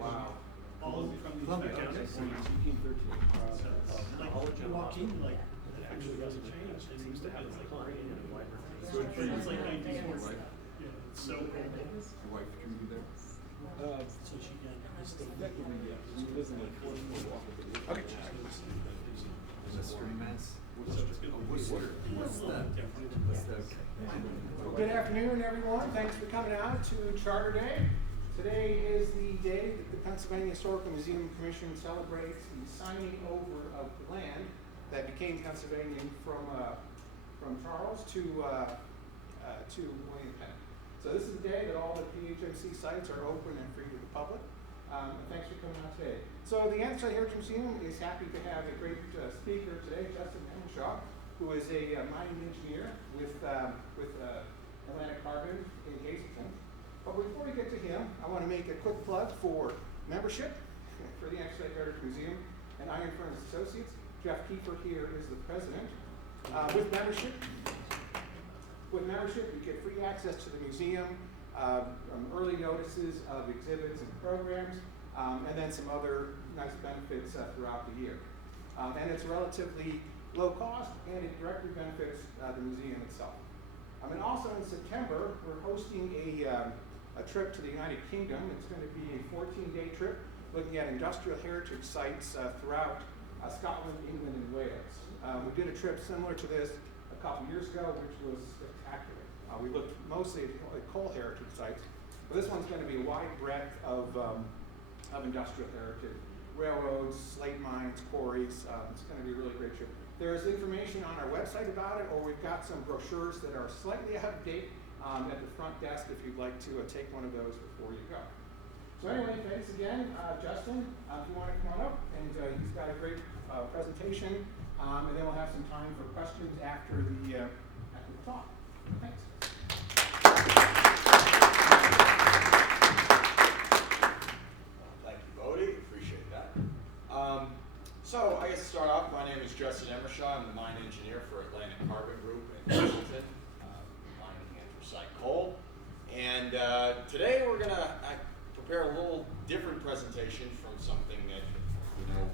Wow. All from these Columbia, back okay, out. so 1813. Like, you walk in, like, it actually doesn't change. It seems to have like green and white. It's like 1940. Yeah, it's so cool. Your wife drew you there? So she can. Effectively, yeah. We live in a fourth-floor walk with the Okay. Is that string mats? What's that? Well, good afternoon, everyone. Thanks for coming out to Charter Day. Today is the day that the Pennsylvania Historical Museum Commission celebrates the signing over of the land that became Pennsylvanian from Charles to William Penn. So this is the day that all the PHMC sites are open and free to the public. And thanks for coming out today. So the Anthracite Heritage Museum is happy to have a great speaker today, Justin Emershaw, who is a mining engineer with Atlantic Carbon in Hazleton. But before we get to him, I want to make a quick plug for membership for the Anthracite Heritage Museum and Iron Furnace Associates. Jeff Kiefer here is the president. With membership, you get free access to the museum, early notices of exhibits and programs, and then some other nice benefits throughout the year. And it's relatively low cost, and it directly benefits the museum itself. And also in September, we're hosting a trip to the United Kingdom. It's going to be a 14-day trip looking at industrial heritage sites throughout Scotland, England, and Wales. We did a trip similar to this a couple years ago, which was spectacular. We looked mostly at coal heritage sites, but this one's going to be a wide breadth of industrial heritage. Railroads, slate mines, quarries. It's going to be a really great trip. There's information on our website about it, or we've got some brochures that are slightly out of date at the front desk if you'd like to take one of those before you go. So anyway, thanks again, Justin. If you want to come on up, and he's got a great presentation, and then we'll have some time for questions after the talk. Thanks. Thank you, Bodie. Appreciate that. So I guess to start off, my name is Justin Emershaw. I'm the mine engineer for Atlantic Carbon Group in Hazleton, mining anthracite coal. And today we're going to prepare a little different presentation from something that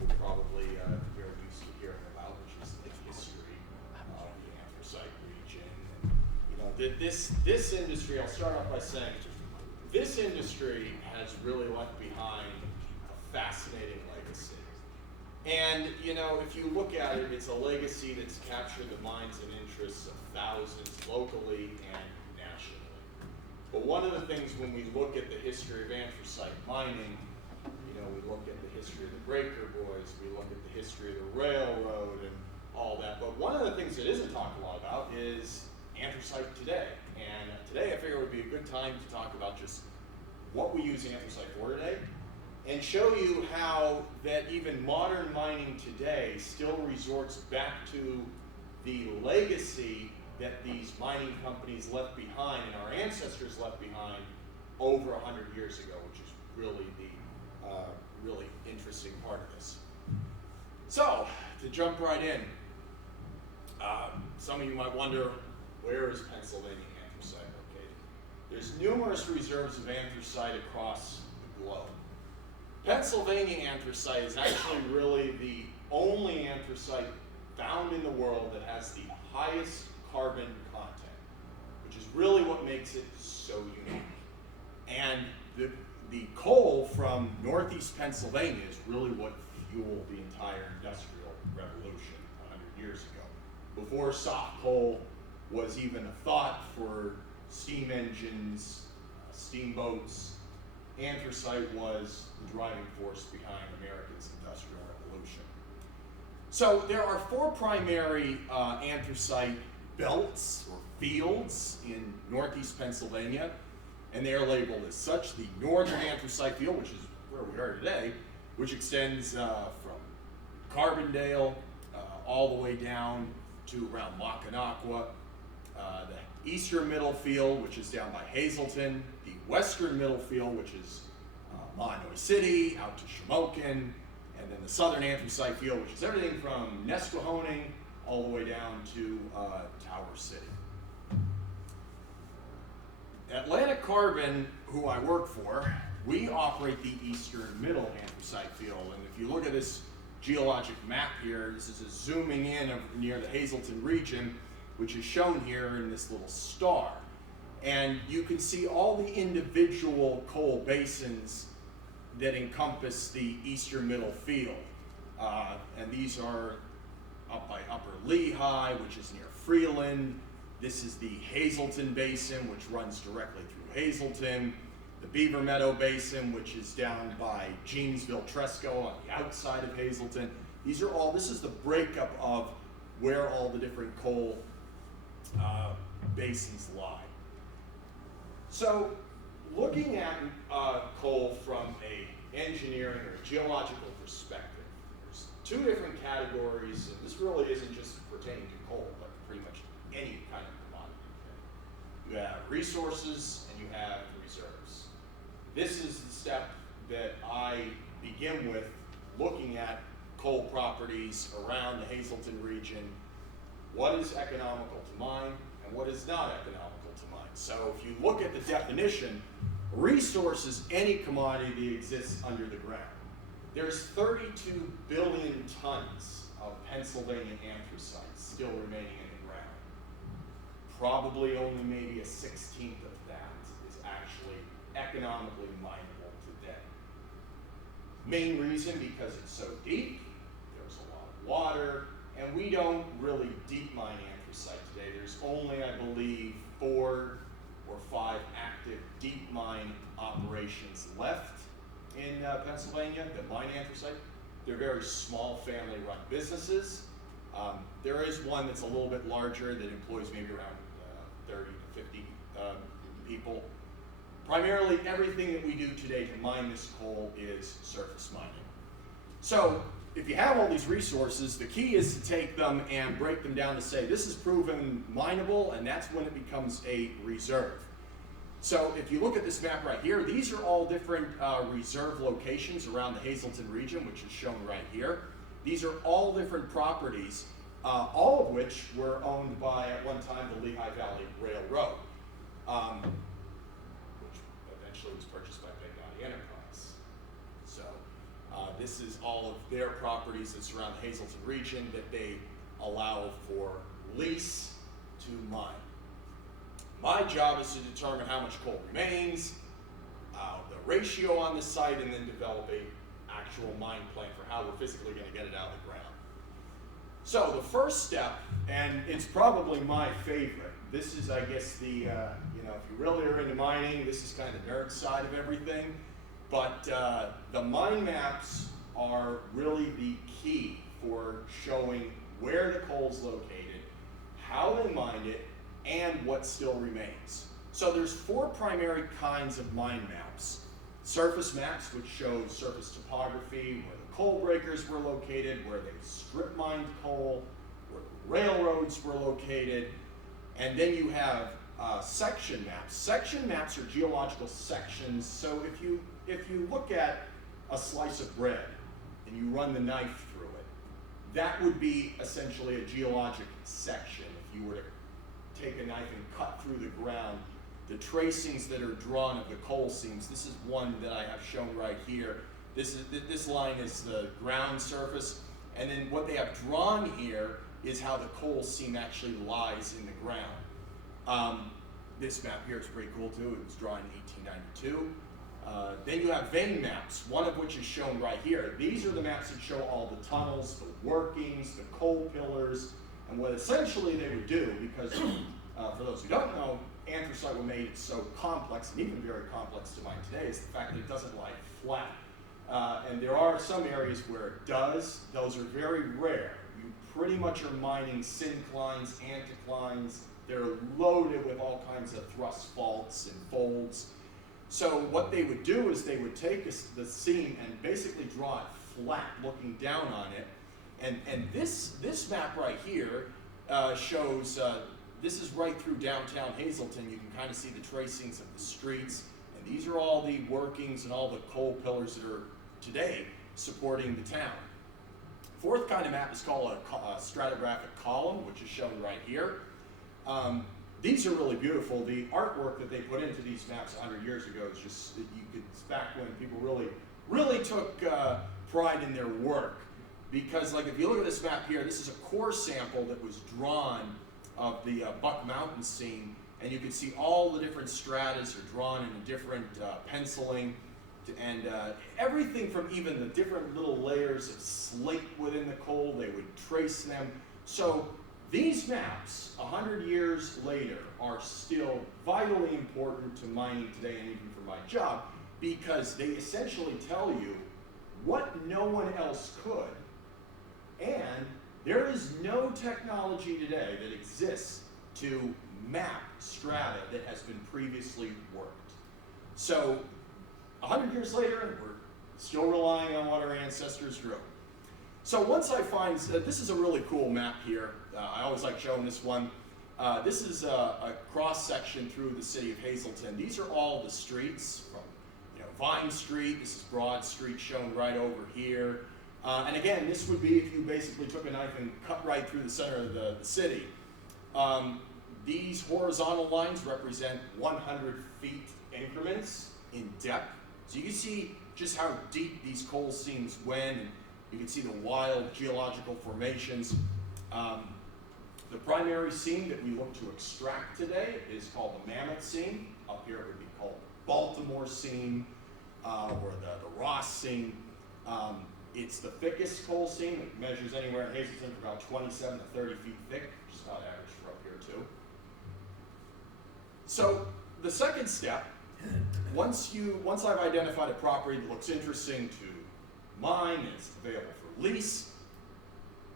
we're probably very used to hearing about, which is the history of the anthracite region. And, this industry, I'll start off by saying, this industry has really left behind a fascinating legacy. And, if you look at it, it's a legacy that's captured the minds and interests of thousands locally and nationally. But one of the things when we look at the history of anthracite mining, we look at the history of the breaker boys, we look at the history of the railroad and all that. But one of the things that isn't talked a lot about is anthracite today. And today I figure it would be a good time to talk about just what we use anthracite for today, and show you how that even modern mining today still resorts back to the legacy that these mining companies left behind and our ancestors left behind over 100 years ago, which is really the really interesting part of this. So, to jump right in, some of you might wonder, where is Pennsylvania anthracite located? There's numerous reserves of anthracite across the globe. Pennsylvania anthracite is actually really the only anthracite found in the world that has the highest carbon content, which is really what makes it so unique. And the coal from northeast Pennsylvania is really what fueled the entire industrial revolution 100 years ago. Before soft coal was even a thought for steam engines, steamboats, anthracite was the driving force behind America's industrial revolution. So there are four primary anthracite belts or fields in northeast Pennsylvania, and they are labeled as such. The northern anthracite field, which is where we are today, which extends from Carbondale all the way down to around Mackinac. The eastern middle field, which is down by Hazleton, the western middle field, which is Monomoy City, out to Shamokin, and then the southern anthracite field, which is everything from Nesquehoning all the way down to Tower City. Atlantic Carbon, who I work for, we operate the eastern middle anthracite field. And if you look at this geologic map here, this is a zooming in of near the Hazleton region, which is shown here in this little star. And you can see all the individual coal basins that encompass the eastern middle field. And these are up by Upper Lehigh, which is near Freeland. This is the Hazleton Basin, which runs directly through Hazleton. The Beaver Meadow Basin, which is down by Jeansville, Tresco on the outside of Hazleton. This is the breakup of where all the different coal basins lie. So, looking at coal from an engineering or geological perspective, there's two different categories, and this really isn't just pertaining to coal, but pretty much any kind of commodity. You have resources and you have reserves. This is the step that I begin with looking at coal properties around the Hazleton region. What is economical to mine and what is not economical to mine? So if you look at the definition, resource is any commodity that exists under the ground. There's 32 billion tons of Pennsylvania anthracite still remaining in the ground. Probably only maybe a 16th of that is actually economically mineable today. Main reason, because it's so deep, there's a lot of water, and we don't really deep mine anthracite today. There's only, I believe, 4 or 5 active deep mine operations left in Pennsylvania that mine anthracite. They're very small family-run businesses. There is one that's a little bit larger that employs maybe around 30 to 50 people. Primarily, everything that we do today to mine this coal is surface mining. So, if you have all these resources, the key is to take them and break them down to say, this is proven mineable, and that's when it becomes a reserve. So, if you look at this map right here, these are all different reserve locations around the Hazleton region, which is shown right here. These are all different properties, all of which were owned by, at one time, the Lehigh Valley Railroad, which eventually was purchased by Big Enterprise. So this is all of their properties that surround the Hazleton region that they allow for lease to mine. My job is to determine how much coal remains, the ratio on the site, and then develop a actual mine plan for how we're physically going to get it out of the ground. So the first step, and it's probably my favorite, this is, I guess, the, if you really are into mining, this is kind of the nerd side of everything, but the mine maps are really the key for showing where the coal's located, how they mined it, and what still remains. So there's 4 primary kinds of mine maps. Surface maps, which show surface topography, where the coal breakers were located, where they strip mined coal, where the railroads were located, and then you have section maps. Section maps are geological sections, so if you look at a slice of bread and you run the knife through it, that would be essentially a geologic section. If you were to take a knife and cut through the ground, the tracings that are drawn of the coal seams, this is one that I have shown right here. This line is the ground surface, and then what they have drawn here is how the coal seam actually lies in the ground. This map here is pretty cool too. It was drawn in 1892. Then you have vein maps, one of which is shown right here. These are the maps that show all the tunnels, the workings, the coal pillars, and what essentially they would do, because for those who don't know, anthracite, what made it so complex, and even very complex to mine today, is the fact that it doesn't lie flat. And there are some areas where it does. Those are very rare. You pretty much are mining synclines, anticlines. They're loaded with all kinds of thrust faults and folds. So what they would do is they would take the seam and basically draw it flat, looking down on it. And this map right here shows, this is right through downtown Hazleton. You can kind of see the tracings of the streets. And these are all the workings and all the coal pillars that are today supporting the town. Fourth kind of map is called a stratigraphic column, which is shown right here. these are really beautiful. The artwork that they put into these maps 100 years ago is just, it's back when people really took pride in their work. Because like if you look at this map here, this is a core sample that was drawn of the Buck Mountain scene, and you can see all the different stratas are drawn in a different penciling, and everything from even the different little layers of slate within the coal, they would trace them. So these maps, 100 years later, are still vitally important to mining today and even for my job, because they essentially tell you what no one else could. And there is no technology today that exists to map strata that has been previously worked. So 100 years later, we're still relying on what our ancestors drew. So once I find, this is a really cool map here. I always like showing this one. This is a cross section through the city of Hazleton. These are all the streets from Vine Street. This is Broad Street shown right over here. And again, this would be if you basically took a knife and cut right through the center of the city. These horizontal lines represent 100 feet increments in depth. So you can see just how deep these coal seams went. And you can see the wild geological formations. The primary seam that we look to extract today is called the Mammoth seam. Up here it would be called the Baltimore seam, or the Ross seam. It's the thickest coal seam. It measures anywhere in Hazleton for about 27 to 30 feet thick, which is about average for up here too. So the second step, once I've identified a property that looks interesting to mine and it's available for lease,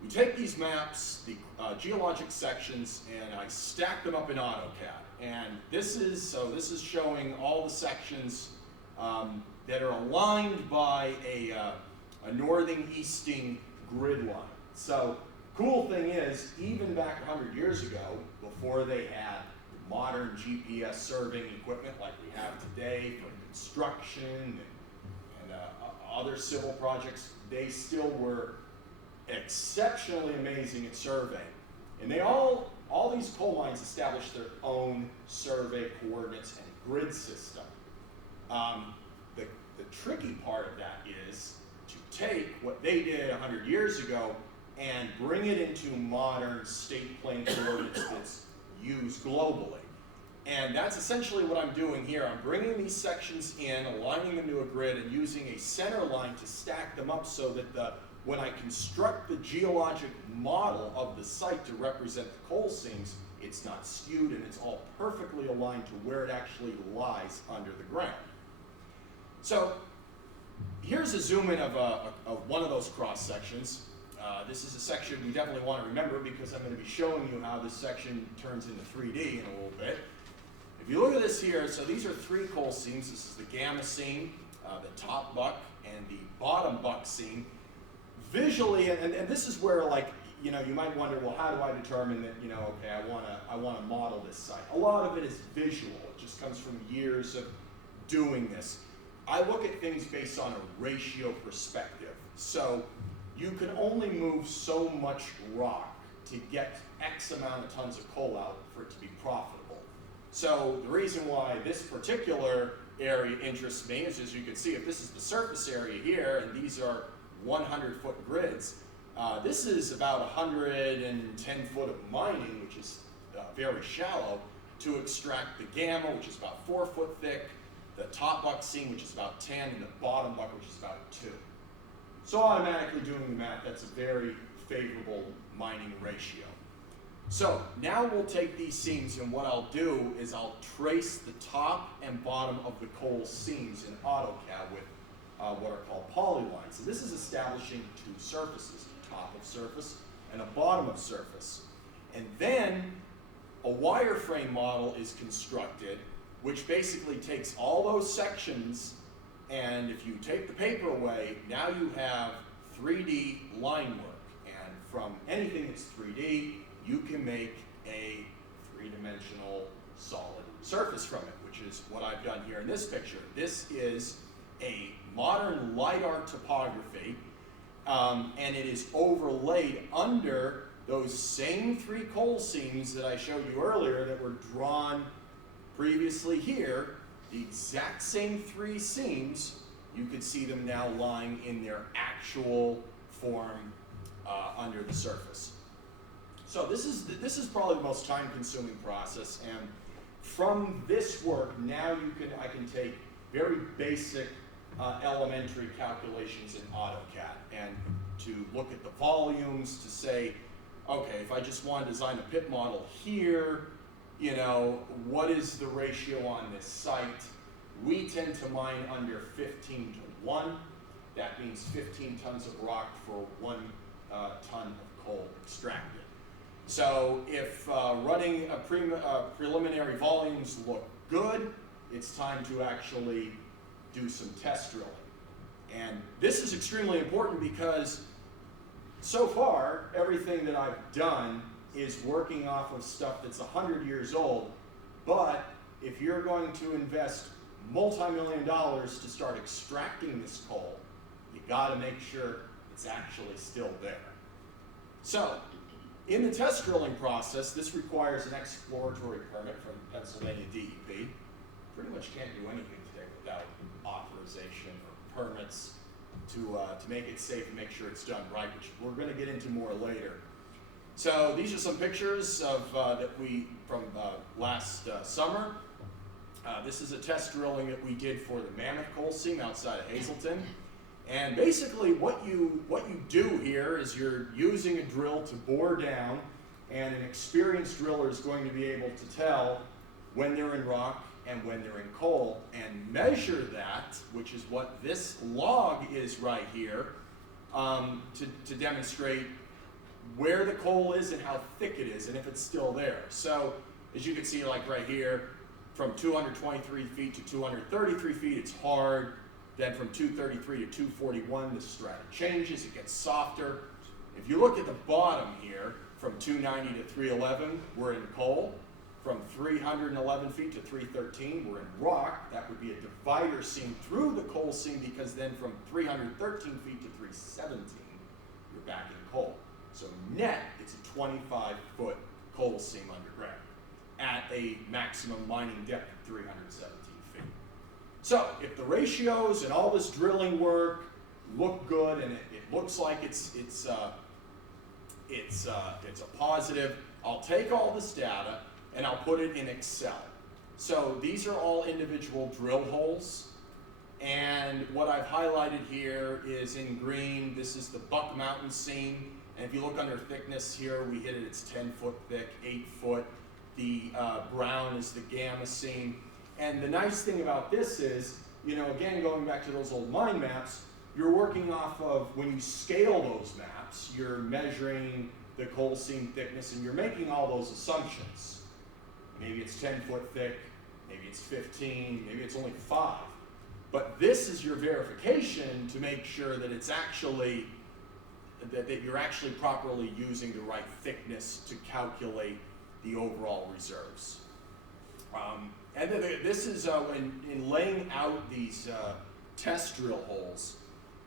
we take these maps, the geologic sections, and I stack them up in AutoCAD. And this is showing all the sections that are aligned by a northing-easting grid line. So, cool thing is, even back 100 years ago, before they had modern GPS surveying equipment like we have today for construction and other civil projects, they still were exceptionally amazing at surveying. And they all these coal mines established their own survey coordinates and grid system. The tricky part of that is to take what they did 100 years ago and bring it into modern state plane coordinates that's used globally. And that's essentially what I'm doing here. I'm bringing these sections in, aligning them to a grid, and using a center line to stack them up so that when I construct the geologic model of the site to represent the coal seams, it's not skewed and it's all perfectly aligned to where it actually lies under the ground. So here's a zoom in of one of those cross sections. This is a section we definitely want to remember because I'm going to be showing you how this section turns into 3D in a little bit. If you look at this here, so these are three coal seams. This is the gamma seam, the top buck, and the bottom buck seam. Visually, and this is where, like, you might wonder, well, how do I determine that, okay, I want to model this site? A lot of it is visual. It just comes from years of doing this. I look at things based on a ratio perspective. So you can only move so much rock to get X amount of tons of coal out for it to be profitable. So the reason why this particular area interests me is, as you can see, if this is the surface area here, and these are 100-foot grids, this is about 110 foot of mining, which is very shallow, to extract the gamma, which is about 4 foot thick, the top buck seam, which is about 10, and the bottom buck, which is about 2. So automatically doing the math, that's a very favorable mining ratio. So now we'll take these seams, and what I'll do is I'll trace the top and bottom of the coal seams in AutoCAD with what are called polylines. So this is establishing two surfaces, the top of surface and a bottom of surface. And then a wireframe model is constructed, which basically takes all those sections, and if you take the paper away, now you have 3D line work. And from anything that's 3D, you can make a three-dimensional solid surface from it, which is what I've done here in this picture. This is a modern LiDAR topography, and it is overlaid under those same 3 coal seams that I showed you earlier that were drawn previously here, the exact same 3 seams, you could see them now lying in their actual form under the surface. So this is probably the most time-consuming process, and from this work, now I can take very basic elementary calculations in AutoCAD and to look at the volumes to say, okay, if I just want to design a pit model here, you know, what is the ratio on this site? We tend to mine under 15 to 1. That means 15 tons of rock for 1 ton of coal extracted. So if running preliminary volumes look good, it's time to actually do some test drilling. And this is extremely important because so far, everything that I've done is working off of stuff that's 100 years old, but if you're going to invest multi-million dollars to start extracting this coal, you gotta make sure it's actually still there. So, in the test drilling process, this requires an exploratory permit from Pennsylvania DEP. Pretty much can't do anything today without authorization or permits to make it safe and make sure it's done right, which we're going to get into more later. So these are some pictures of from last summer. This is a test drilling that we did for the Mammoth coal seam outside of Hazleton. And basically what you do here is you're using a drill to bore down, and an experienced driller is going to be able to tell when they're in rock and when they're in coal, and measure that, which is what this log is right here, to demonstrate where the coal is and how thick it is and if it's still there. So as you can see, like right here, from 223 feet to 233 feet, it's hard. Then from 233 to 241, the strata changes, it gets softer. If you look at the bottom here, from 290 to 311, we're in coal. From 311 feet to 313, we're in rock. That would be a divider seam through the coal seam, because then from 313 feet to 317, you're back in coal. So net, it's a 25-foot coal seam underground at a maximum mining depth of 317 feet. So if the ratios and all this drilling work look good, and it looks like it's a positive, I'll take all this data and I'll put it in Excel. So these are all individual drill holes, and what I've highlighted here is in green, this is the Buck Mountain seam, and if you look under thickness here, we hit it, it's 10 foot thick, 8 foot. The brown is the Gamma seam. And the nice thing about this is, you know, again, going back to those old mine maps, you're working off of, when you scale those maps, you're measuring the coal seam thickness and you're making all those assumptions. Maybe it's 10 foot thick, maybe it's 15, maybe it's only 5. But this is your verification to make sure that it's actually, that you're actually properly using the right thickness to calculate the overall reserves. And then this is, in laying out these test drill holes,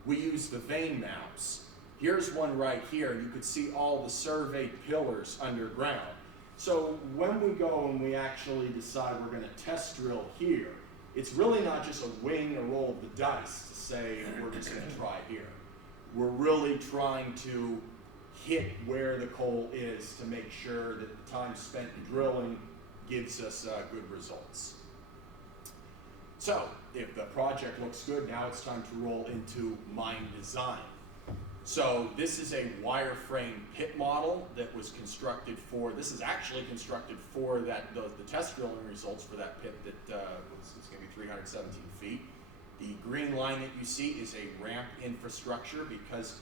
we use the vein maps. Here's one right here. You could see all the surveyed pillars underground. So when we go and we actually decide we're going to test drill here, it's really not just a wing or roll of the dice to say we're just going to try here. We're really trying to hit where the coal is to make sure that the time spent drilling gives us good results. So if the project looks good, now it's time to roll into mine design. So this is a wireframe pit model that was constructed for, this is actually constructed for that, the test drilling results for that pit that it's going to be 317 feet. The green line that you see is a ramp infrastructure, because,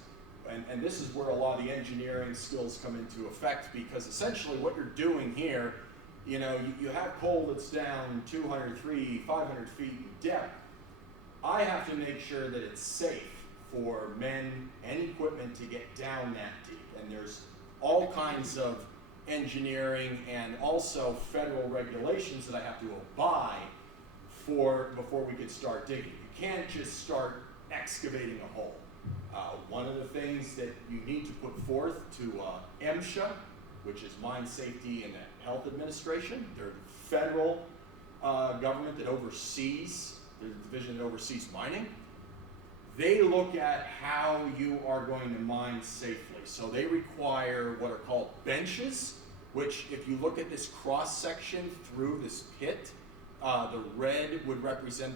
and this is where a lot of the engineering skills come into effect, because essentially what you're doing here, you know, you have coal that's down 200, 300, 500 feet in depth. I have to make sure that it's safe for men and equipment to get down that deep. And there's all kinds of engineering and also federal regulations that I have to abide for before we could start digging. You can't just start excavating a hole. One of the things that you need to put forth to Emershaw, which is Mine Safety and Health Administration, they're the federal government that oversees, the division that oversees mining. They look at how you are going to mine safely. So they require what are called benches, which if you look at this cross section through this pit, the red would represent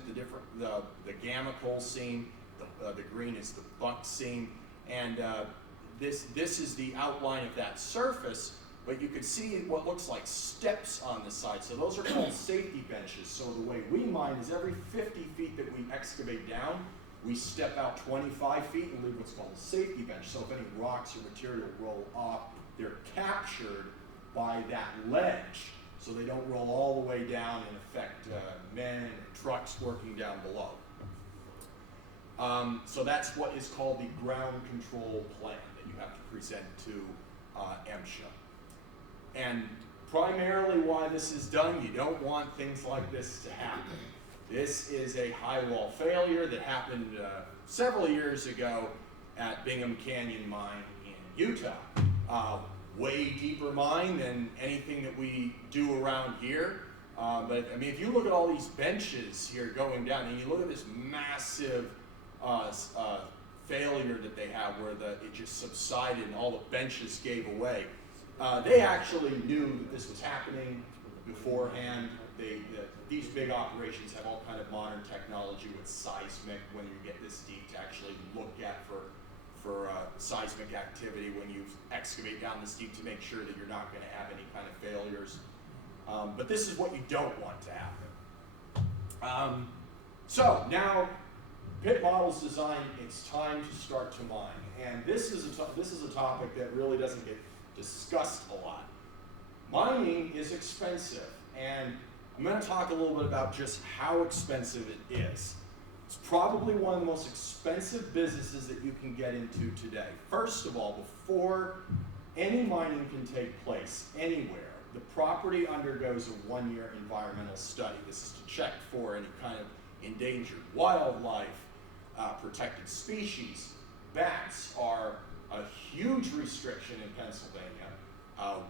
the gamma coal seam, the green is the buck seam, and this is the outline of that surface, but you can see what looks like steps on the side. So those are called safety benches. So the way we mine is every 50 feet that we excavate down, we step out 25 feet and leave what's called a safety bench. So if any rocks or material roll off, they're captured by that ledge, so they don't roll all the way down and affect men or trucks working down below. So that's what is called the ground control plan that you have to present to Emershaw. And primarily why this is done, you don't want things like this to happen. This is a high wall failure that happened several years ago at Bingham Canyon Mine in Utah. Way deeper mine than anything that we do around here. But I mean, if you look at all these benches here going down, and you look at this massive failure that they have where it just subsided and all the benches gave away. They actually knew that this was happening beforehand. These big operations have all kind of modern technology with seismic when you get this deep to actually look at for seismic activity when you excavate down this deep to make sure that you're not going to have any kind of failures. But this is what you don't want to happen. So now, pit models design, it's time to start to mine. And this is a topic that really doesn't get discussed a lot. Mining is expensive, and I'm going to talk a little bit about just how expensive it is. It's probably one of the most expensive businesses that you can get into today. First of all, before any mining can take place anywhere, the property undergoes a 1-year environmental study. This is to check for any kind of endangered wildlife, protected species. Bats are a huge restriction in Pennsylvania.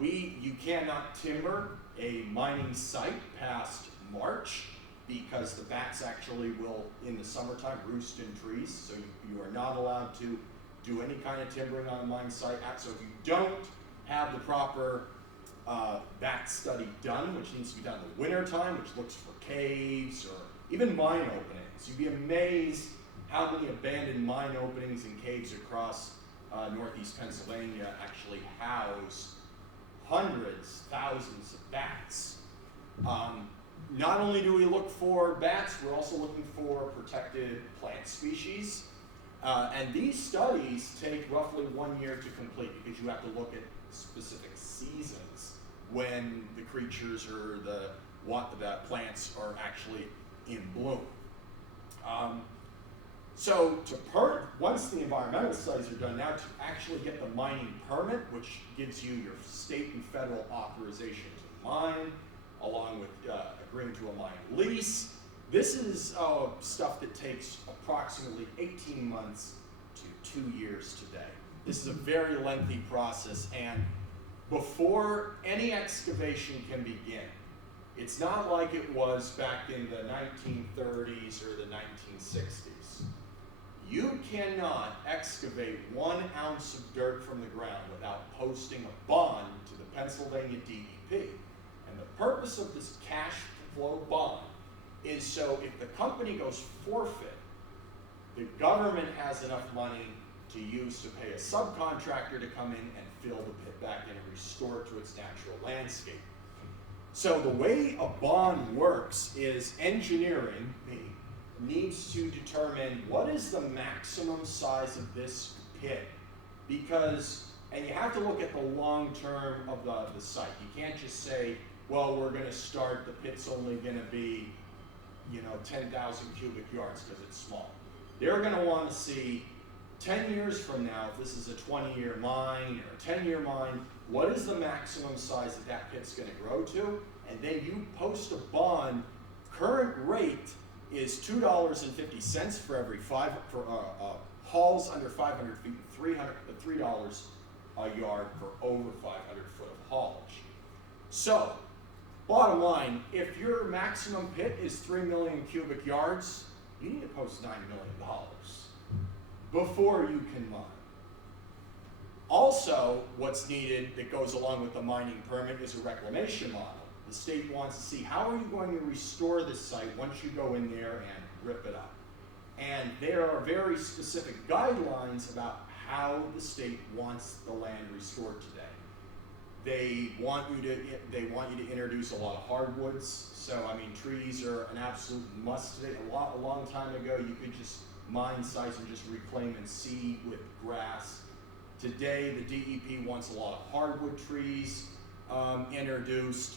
You cannot timber a mining site past March because the bats actually will, in the summertime, roost in trees. So you are not allowed to do any kind of timbering on a mine site. So if you don't have the proper bat study done, which needs to be done in the wintertime, which looks for caves or even mine openings, you'd be amazed how many abandoned mine openings and caves across northeast Pennsylvania actually house hundreds, thousands of bats. Not only do we look for bats, we're also looking for protected plant species. And these studies take roughly 1 year to complete because you have to look at specific seasons when the creatures or the plants are actually in bloom. So once the environmental studies are done, now to actually get the mining permit, which gives you your state and federal authorization to mine, along with agreeing to a mine lease. This is stuff that takes approximately 18 months to 2 years today. This is a very lengthy process, and before any excavation can begin, it's not like it was back in the 1930s or the 1960s. You cannot excavate 1 ounce of dirt from the ground without posting a bond to the Pennsylvania DEP. And the purpose of this cash flow bond is so if the company goes forfeit, the government has enough money to use to pay a subcontractor to come in and fill the pit back in and restore it to its natural landscape. So the way a bond works is engineering needs to determine what is the maximum size of this pit, and you have to look at the long term of the site. You can't just say, well, we're going to start, the pit's only going to be 10,000 cubic yards because it's small. They're going to want to see 10 years from now, if this is a 20-year mine or a 10-year mine, what is the maximum size that pit's going to grow to? And then you post a bond, current rate is $2.50 for every hauls under 500 feet, and $3 a yard for over 500 foot of haulage. So, bottom line, if your maximum pit is 3 million cubic yards, you need to post $9 million before you can mine. Also, what's needed that goes along with the mining permit is a reclamation model. The state wants to see how are you going to restore this site once you go in there and rip it up. And there are very specific guidelines about how the state wants the land restored today. They want you to introduce a lot of hardwoods. So I mean, trees are an absolute must today. A long time ago, you could just mine sites and just reclaim and seed with grass. Today, the DEP wants a lot of hardwood trees introduced.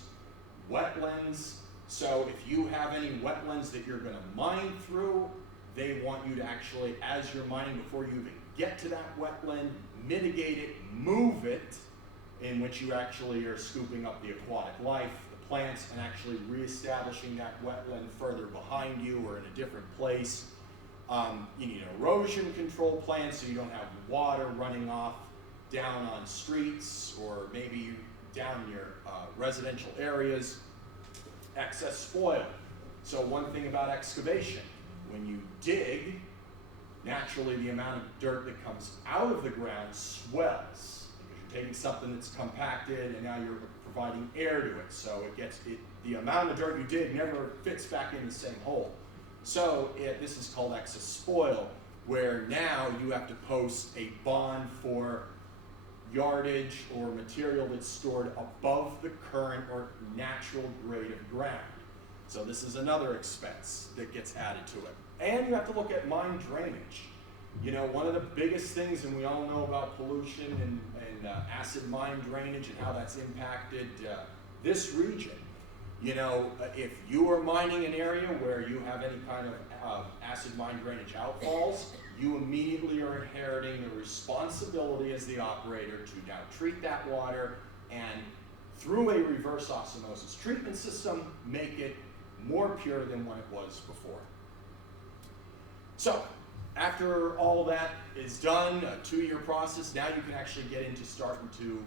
Wetlands. So if you have any wetlands that you're going to mine through, they want you to actually, as you're mining, before you even get to that wetland, mitigate it, move it, in which you actually are scooping up the aquatic life, the plants, and actually reestablishing that wetland further behind you or in a different place. You need an erosion control plan so you don't have water running off down on streets or maybe down your residential areas. Excess spoil. So one thing about excavation, when you dig, naturally the amount of dirt that comes out of the ground swells because you're taking something that's compacted and now you're providing air to it. So the amount of dirt you dig never fits back in the same hole. So this is called excess spoil, where now you have to post a bond for yardage or material that's stored above the current or natural grade of ground. So this is another expense that gets added to it. And you have to look at mine drainage. You know, one of the biggest things, and we all know about pollution and acid mine drainage and how that's impacted this region. You know, if you are mining an area where you have any kind of acid mine drainage outfalls, you immediately are inheriting the responsibility as the operator to now treat that water and through a reverse osmosis treatment system, make it more pure than what it was before. So, after all that is done, a 2-year process, now you can actually get into starting to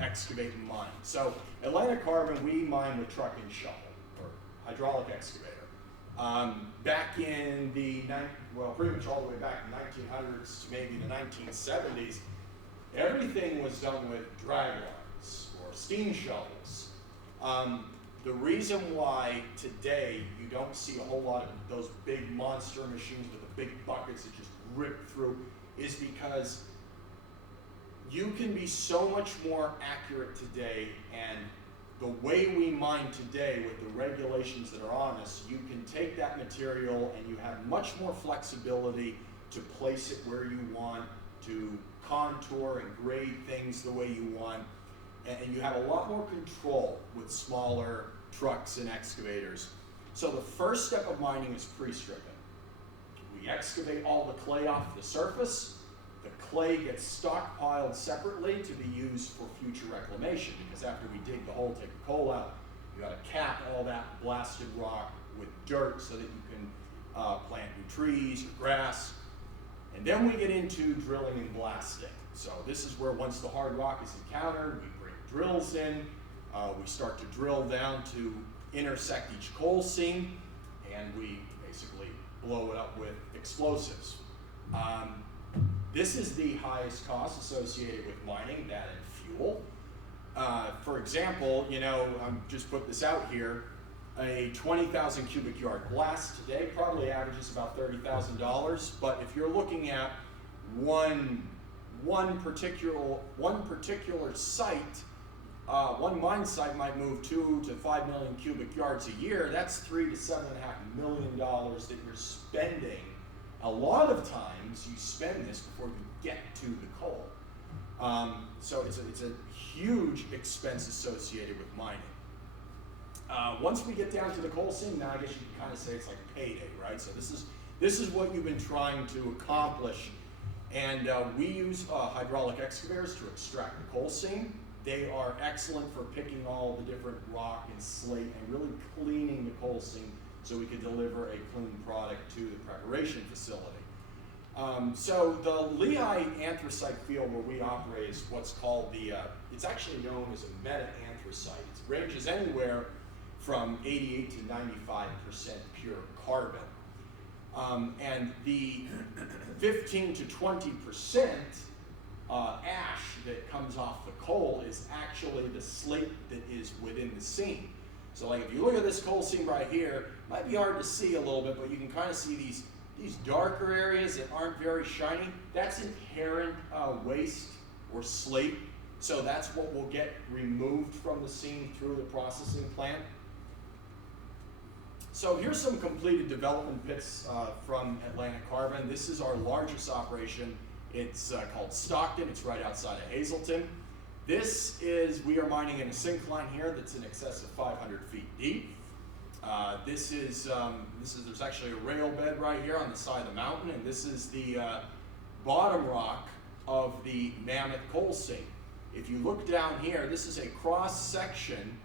excavate and mine. So, Atlantic Carbon, we mine with truck and shovel, or hydraulic excavator. Back in the, pretty much all the way back in the 1900s to maybe the 1970s, everything was done with drag lines or steam shovels. The reason why today you don't see a whole lot of those big monster machines with the big buckets that just rip through is because you can be so much more accurate today, and the way we mine today with the regulations that are on us, you can take that material and you have much more flexibility to place it where you want, to contour and grade things the way you want, and you have a lot more control with smaller trucks and excavators. So the first step of mining is pre-stripping. We excavate all the clay off the surface. The clay gets stockpiled separately to be used for future reclamation, because after we dig the hole, take the coal out, you gotta cap all that blasted rock with dirt so that you can plant new trees or grass. And then we get into drilling and blasting. So this is where once the hard rock is encountered, we bring drills in, we start to drill down to intersect each coal seam, and we basically blow it up with explosives. This is the highest cost associated with mining, that and fuel. For example, you know, just put this out here, a 20,000 cubic yard blast today probably averages about $30,000, but if you're looking at one particular site, one mine site might move 2 to 5 million cubic yards a year. That's $3 to $7.5 million that you're spending. A lot of times you spend this before you get to the coal. So it's a huge expense associated with mining. Once we get down to the coal seam, now I guess you can kind of say it's like a payday, right? So this is what you've been trying to accomplish. And we use hydraulic excavators to extract the coal seam. They are excellent for picking all the different rock and slate and really cleaning the coal seam so we could deliver a clean product to the preparation facility. So the Lehigh anthracite field where we operate is what's called the, it's actually known as a meta-anthracite. It ranges anywhere from 88 to 95% pure carbon. And the 15 to 20% ash that comes off the coal is actually the slate that is within the seam. So like if you look at this coal seam right here, it might be hard to see a little bit, but you can kind of see these darker areas that aren't very shiny. That's inherent waste or slate. So that's what will get removed from the seam through the processing plant. So here's some completed development pits from Atlantic Carbon. This is our largest operation. It's called Stockton. It's right outside of Hazleton. This is, we are mining in a syncline here that's in excess of 500 feet deep. There's actually a rail bed right here on the side of the mountain, and this is the bottom rock of the Mammoth coal seam. If you look down here, this is a cross section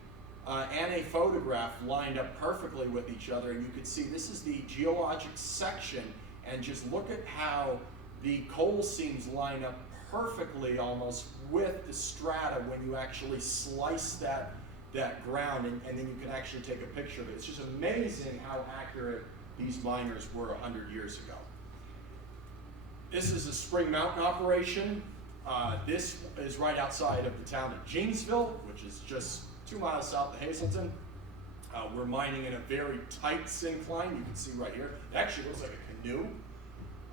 and a photograph lined up perfectly with each other, and you can see this is the geologic section, and just look at how the coal seams line up perfectly almost with the strata when you actually slice that ground, and then you can actually take a picture of it. It's just amazing how accurate these miners were 100 years ago. This is a Spring Mountain operation. This is right outside of the town of Janesville, which is just 2 miles south of Hazleton. We're mining in a very tight syncline. You can see right here. It actually looks like a canoe.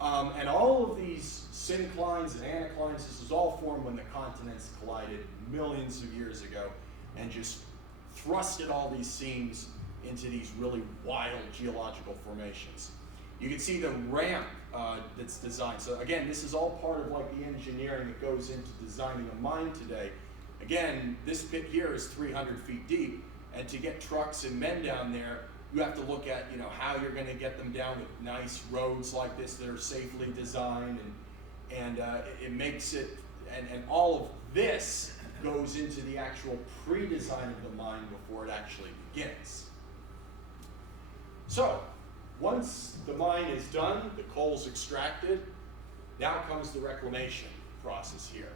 And all of these synclines and anticlines, this was all formed when the continents collided millions of years ago and just thrusted all these seams into these really wild geological formations. You can see the ramp that's designed. So again, this is all part of like the engineering that goes into designing a mine today. Again, this pit here is 300 feet deep, and to get trucks and men down there, you have to look at, how you're going to get them down with nice roads like this that are safely designed, and it makes it, and all of this goes into the actual pre-design of the mine before it actually begins. So, once the mine is done, the coal's extracted, now comes the reclamation process here.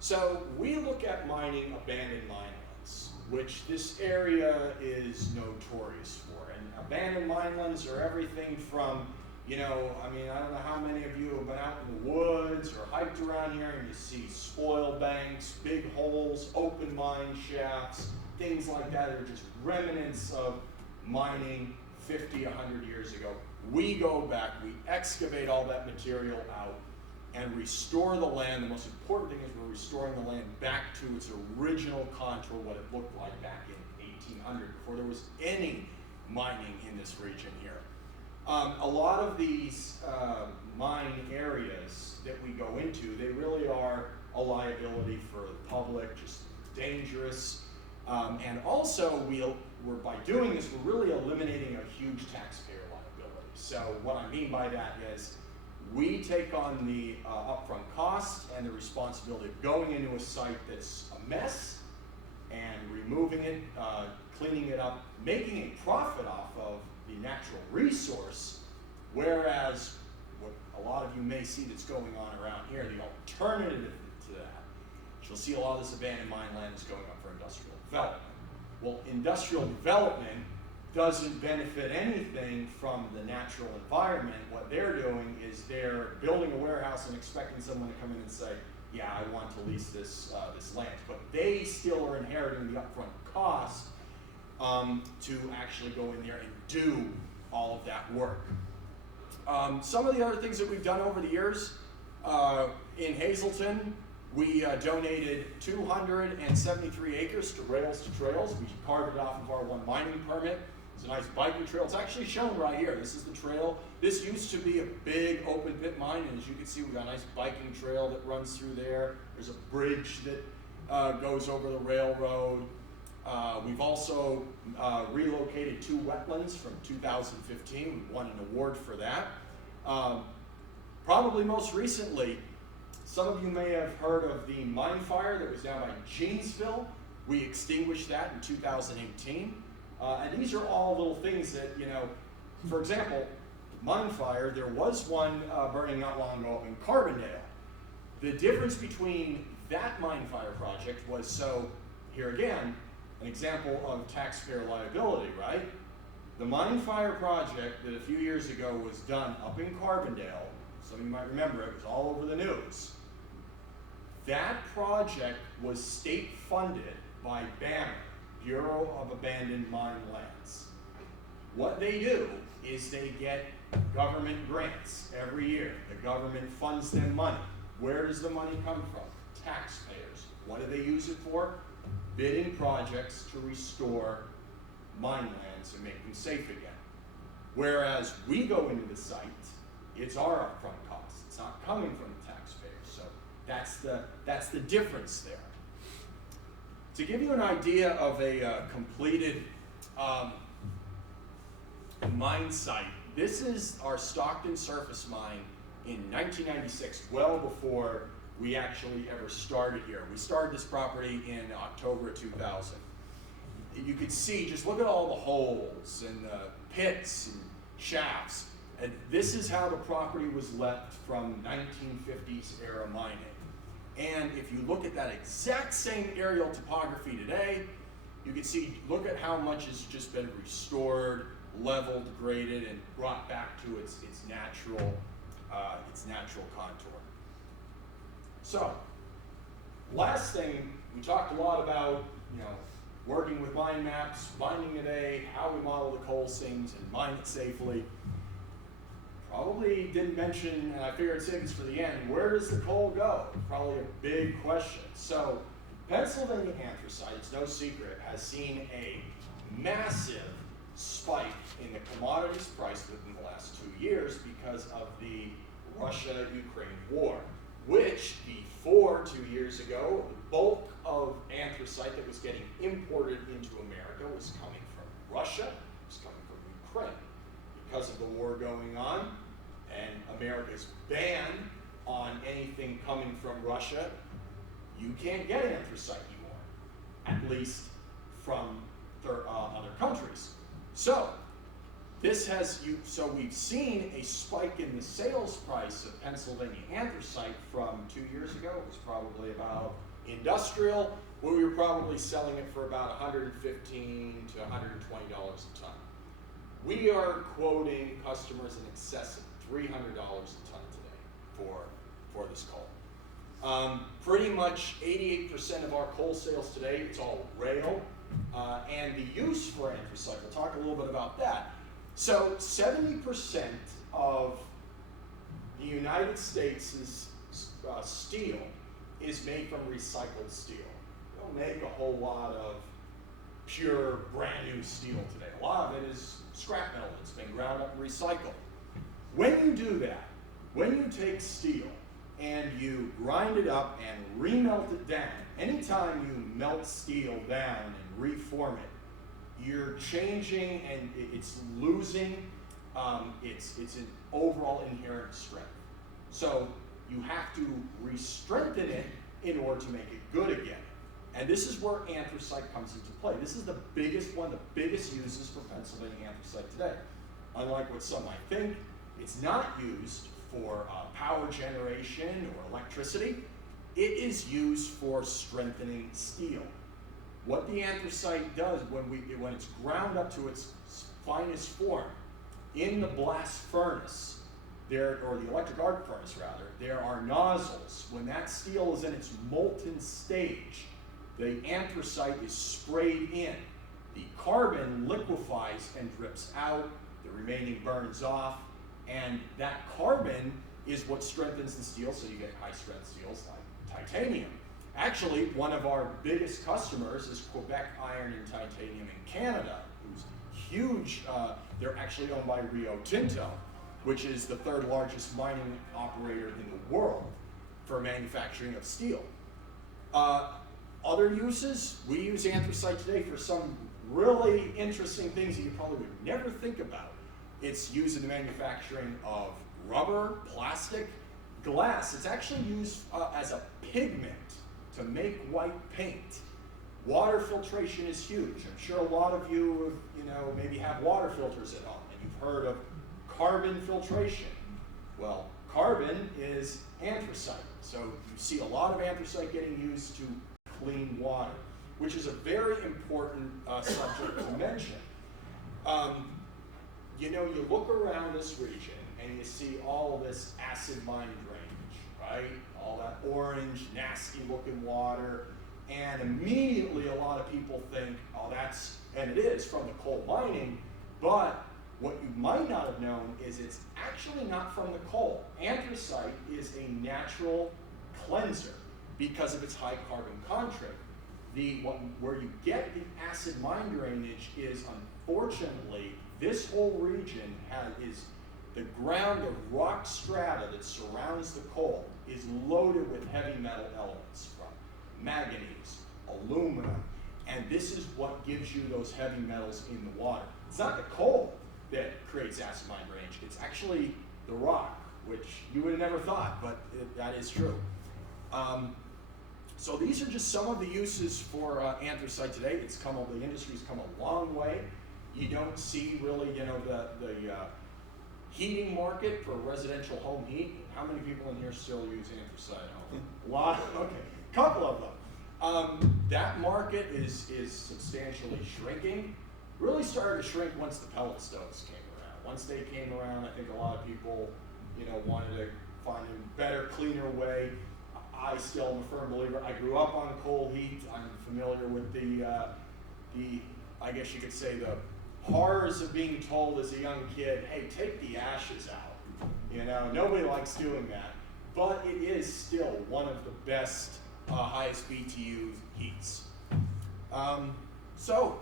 So, we look at mining abandoned mine lands, which this area is notorious for. And abandoned mine lands are everything from, I don't know how many of you have been out in the woods or hiked around here and you see spoil banks, big holes, open mine shafts, things like that that are just remnants of mining 50, 100 years ago. We go back, we excavate all that material out and restore the land. The most important thing is we're restoring the land back to its original contour, what it looked like back in 1800, before there was any mining in this region here. A lot of these mine areas that we go into, they really are a liability for the public, just dangerous. And also, by doing this, we're really eliminating a huge taxpayer liability. So what I mean by that is, we take on the upfront cost and the responsibility of going into a site that's a mess and removing it, cleaning it up, making a profit off of the natural resource, whereas what a lot of you may see that's going on around here, the alternative to that, you'll see a lot of this abandoned mine land is going up for industrial development. Well, industrial development doesn't benefit anything from the natural environment. What they're doing is they're building a warehouse and expecting someone to come in and say, yeah, I want to lease this land. But they still are inheriting the upfront cost to actually go in there and do all of that work. Some of the other things that we've done over the years, in Hazleton, we donated 273 acres to Rails to Trails. We carved it off of our one mining permit. It's a nice biking trail. It's actually shown right here. This is the trail. This used to be a big open pit mine, and as you can see, we've got a nice biking trail that runs through there. There's a bridge that goes over the railroad. We've also relocated 2 wetlands from 2015. We won an award for that. Probably most recently, some of you may have heard of the mine fire that was down by Janesville. We extinguished that in 2018. And these are all little things that, you know, for example, mine fire, there was one burning not long ago in Carbondale. The difference between that mine fire project was, so here again, an example of taxpayer liability, right? The mine fire project that a few years ago was done up in Carbondale, some of you might remember it was all over the news. That project was state funded by BAMR, Bureau of Abandoned Mine Lands. What they do is they get government grants every year. The government funds them money. Where does the money come from? Taxpayers. What do they use it for? Bidding projects to restore mine lands and make them safe again. Whereas we go into the site, it's our upfront cost. It's not coming from the taxpayers. So that's the difference there. To give you an idea of a completed mine site, this is our Stockton surface mine in 1996, well before we actually ever started here. We started this property in October of 2000. You could see, just look at all the holes and the pits and shafts. And this is how the property was left from 1950s era mining. And if you look at that exact same aerial topography today, you can see, look at how much has just been restored, leveled, graded, and brought back to its natural contour. So, last thing, we talked a lot about, you know, working with mine maps, mining today, how we model the coal seams and mine it safely. Probably didn't mention, and I figured save this for the end, where does the coal go? Probably a big question. So, Pennsylvania anthracite, it's no secret, has seen a massive spike in the commodities price within the last 2 years because of the Russia-Ukraine war, which before 2 years ago, the bulk of anthracite that was getting imported into America was coming from Russia, it was coming from Ukraine. Because of the war going on and America's ban on anything coming from Russia, you can't get anthracite anymore, at least from other countries. So so we've seen a spike in the sales price of Pennsylvania anthracite from 2 years ago. It was probably about industrial, where we were probably selling it for about $115 to $120 a ton. We are quoting customers in excess of $300 a ton today for this coal. Pretty much 88% of our coal sales today, it's all rail, and the use for anthracite, we'll talk a little bit about that. So 70% of the United States' steel is made from recycled steel. We don't make a whole lot of pure, brand new steel today. A lot of it is scrap metal that's been ground up and recycled. When you do that, when you take steel and you grind it up and remelt it down, anytime you melt steel down and reform it, you're changing and it's losing its an overall inherent strength. So you have to re-strengthen it in order to make it good again. And this is where anthracite comes into play. This is one of the biggest uses for Pennsylvania anthracite today. Unlike what some might think, it's not used for power generation or electricity. It is used for strengthening steel. What the anthracite does when it's ground up to its finest form, in the blast furnace, or the electric arc furnace rather, there are nozzles. When that steel is in its molten stage, the anthracite is sprayed in. The carbon liquefies and drips out, the remaining burns off, and that carbon is what strengthens the steel, so you get high-strength steels like titanium. Actually, one of our biggest customers is Quebec Iron and Titanium in Canada, who's huge. They're actually owned by Rio Tinto, which is the third largest mining operator in the world for manufacturing of steel. Other uses, we use anthracite today for some really interesting things that you probably would never think about. It's used in the manufacturing of rubber, plastic, glass. It's actually used as a pigment to make white paint. Water filtration is huge. I'm sure a lot of you, maybe have water filters at home, and you've heard of carbon filtration. Well, carbon is anthracite. So you see a lot of anthracite getting used to clean water, which is a very important subject to mention. You look around this region and you see all this acid mine drainage, right? All that orange, nasty looking water. And immediately a lot of people think, oh, and it is from the coal mining, but what you might not have known is it's actually not from the coal. Anthracite is a natural cleanser because of its high carbon content. Where you get the acid mine drainage is, unfortunately, this whole region is the ground, the rock strata that surrounds the coal is loaded with heavy metal elements from manganese, aluminum, and this is what gives you those heavy metals in the water. It's not the coal that creates acid mine drainage, it's actually the rock, which you would have never thought, but that is true. So these are just some of the uses for anthracite today. The industry's come a long way. You don't see really, the heating market for residential home heat. How many people in here still use anthracite at home? A lot, okay, couple of them. That market is substantially shrinking. Really started to shrink once the pellet stoves came around. Once they came around, I think a lot of people, wanted to find a better, cleaner way. I still am a firm believer. I grew up on coal heat. I'm familiar with the I guess you could say, the horrors of being told as a young kid, hey, take the ashes out. Nobody likes doing that. But it is still one of the best, highest BTU heats. So,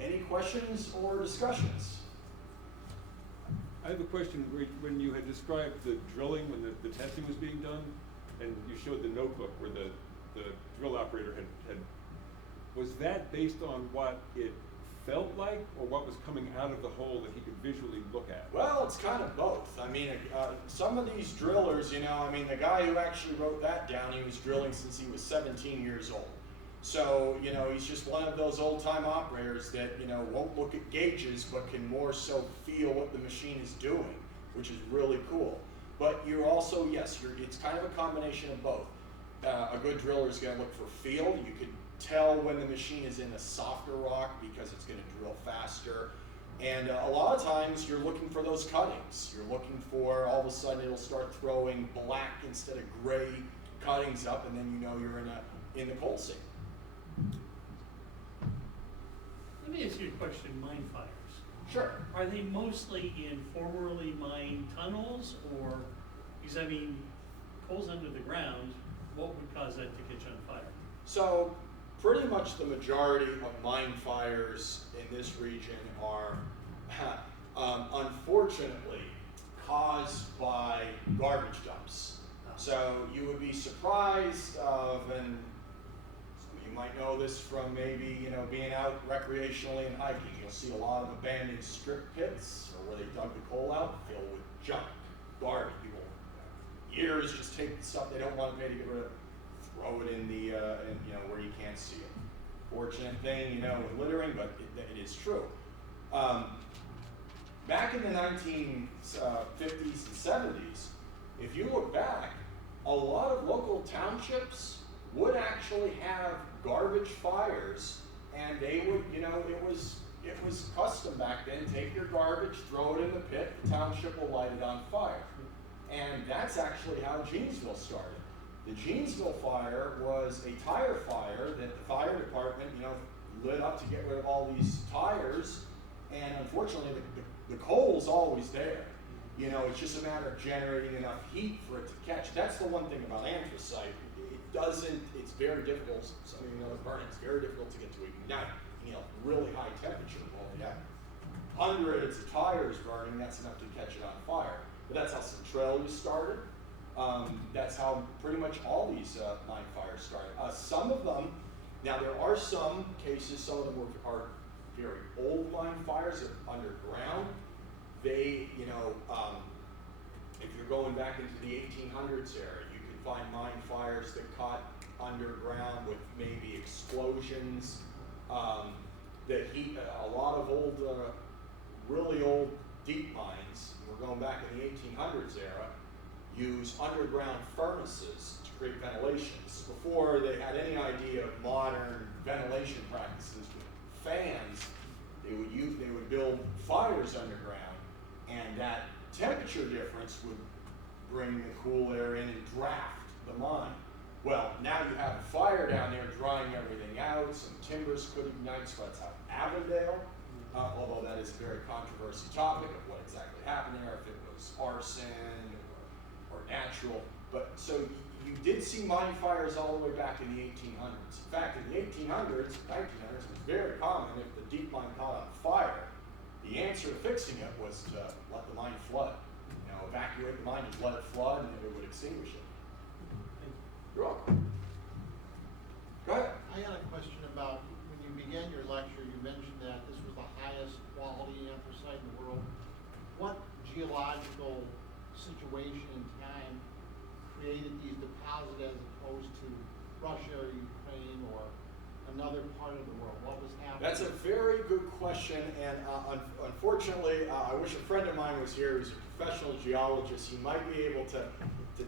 any questions or discussions? I have a question. When you had described the drilling, when the testing was being done, and you showed the notebook where the drill operator had, was that based on what it felt like, or what was coming out of the hole that he could visually look at? Well, it's kind of both. I mean, some of these drillers, the guy who actually wrote that down, he was drilling since he was 17 years old. So, he's just one of those old-time operators that, won't look at gauges, but can more so feel what the machine is doing, which is really cool. But you're also, it's kind of a combination of both. A good driller is going to look for feel. You could tell when the machine is in a softer rock because it's going to drill faster. And a lot of times you're looking for those cuttings. You're looking for, all of a sudden it'll start throwing black instead of gray cuttings up, and then you're in the coal seam. Let me ask you a question, mine fires. Sure. Are they mostly in formerly mined tunnels, or, because coal's under the ground, what would cause that to catch on fire? So, pretty much the majority of mine fires in this region are, unfortunately, caused by garbage dumps. So you would be surprised of, and some of you might know this from maybe, being out recreationally and hiking. You'll see a lot of abandoned strip pits, or where they dug the coal out, filled with junk, garbage. People, years just take the stuff they don't want to pay to get rid of, throw it in the, where you can't see it. Fortunate thing, with littering, but it is true. Back in the 1950s and 70s, if you look back, a lot of local townships would actually have garbage fires, and they would, it was custom back then. Take your garbage, throw it in the pit, the township will light it on fire. And that's actually how Jeansville started. The Jeansville fire was a tire fire that the fire department, lit up to get rid of all these tires, and unfortunately the coal's always there. It's just a matter of generating enough heat for it to catch. That's the one thing about anthracite. It's very difficult, some of you know it's burning, it's very difficult to get to ignite. Really high temperature. Well, yeah, hundreds of tires burning, that's enough to catch it on fire. But that's how Centralia started. That's how pretty much all these mine fires started. Some of them, now there are some cases, some of them are very old mine fires that are underground. They, if you're going back into the 1800s era, you could find mine fires that caught underground with maybe explosions. A lot of old, really old deep mines, we're going back in the 1800s era, use underground furnaces to create ventilations. Before they had any idea of modern ventilation practices with fans, they would build fires underground, and that temperature difference would bring the cool air in and draft the mine. Well, now you have a fire down there drying everything out, some timbers could ignite, so that's how Avondale, although that is a very controversial topic of what exactly happened there, if it was arson or natural. But so you did see mine fires all the way back in the 1800s. In fact, in the 1900s, it was very common if the deep mine caught on fire, the answer to fixing it was to let the mine flood. Evacuate the mine, just let it flood, and it would extinguish it. You're welcome. Go ahead. I had a question about, when you began your lecture, you mentioned that this was the highest quality anthracite in the world. What geological situation and time created these deposits as opposed to Russia or Ukraine or another part of the world? What was happening? That's a very good question, and unfortunately, I wish a friend of mine was here who's a professional geologist. He might be able to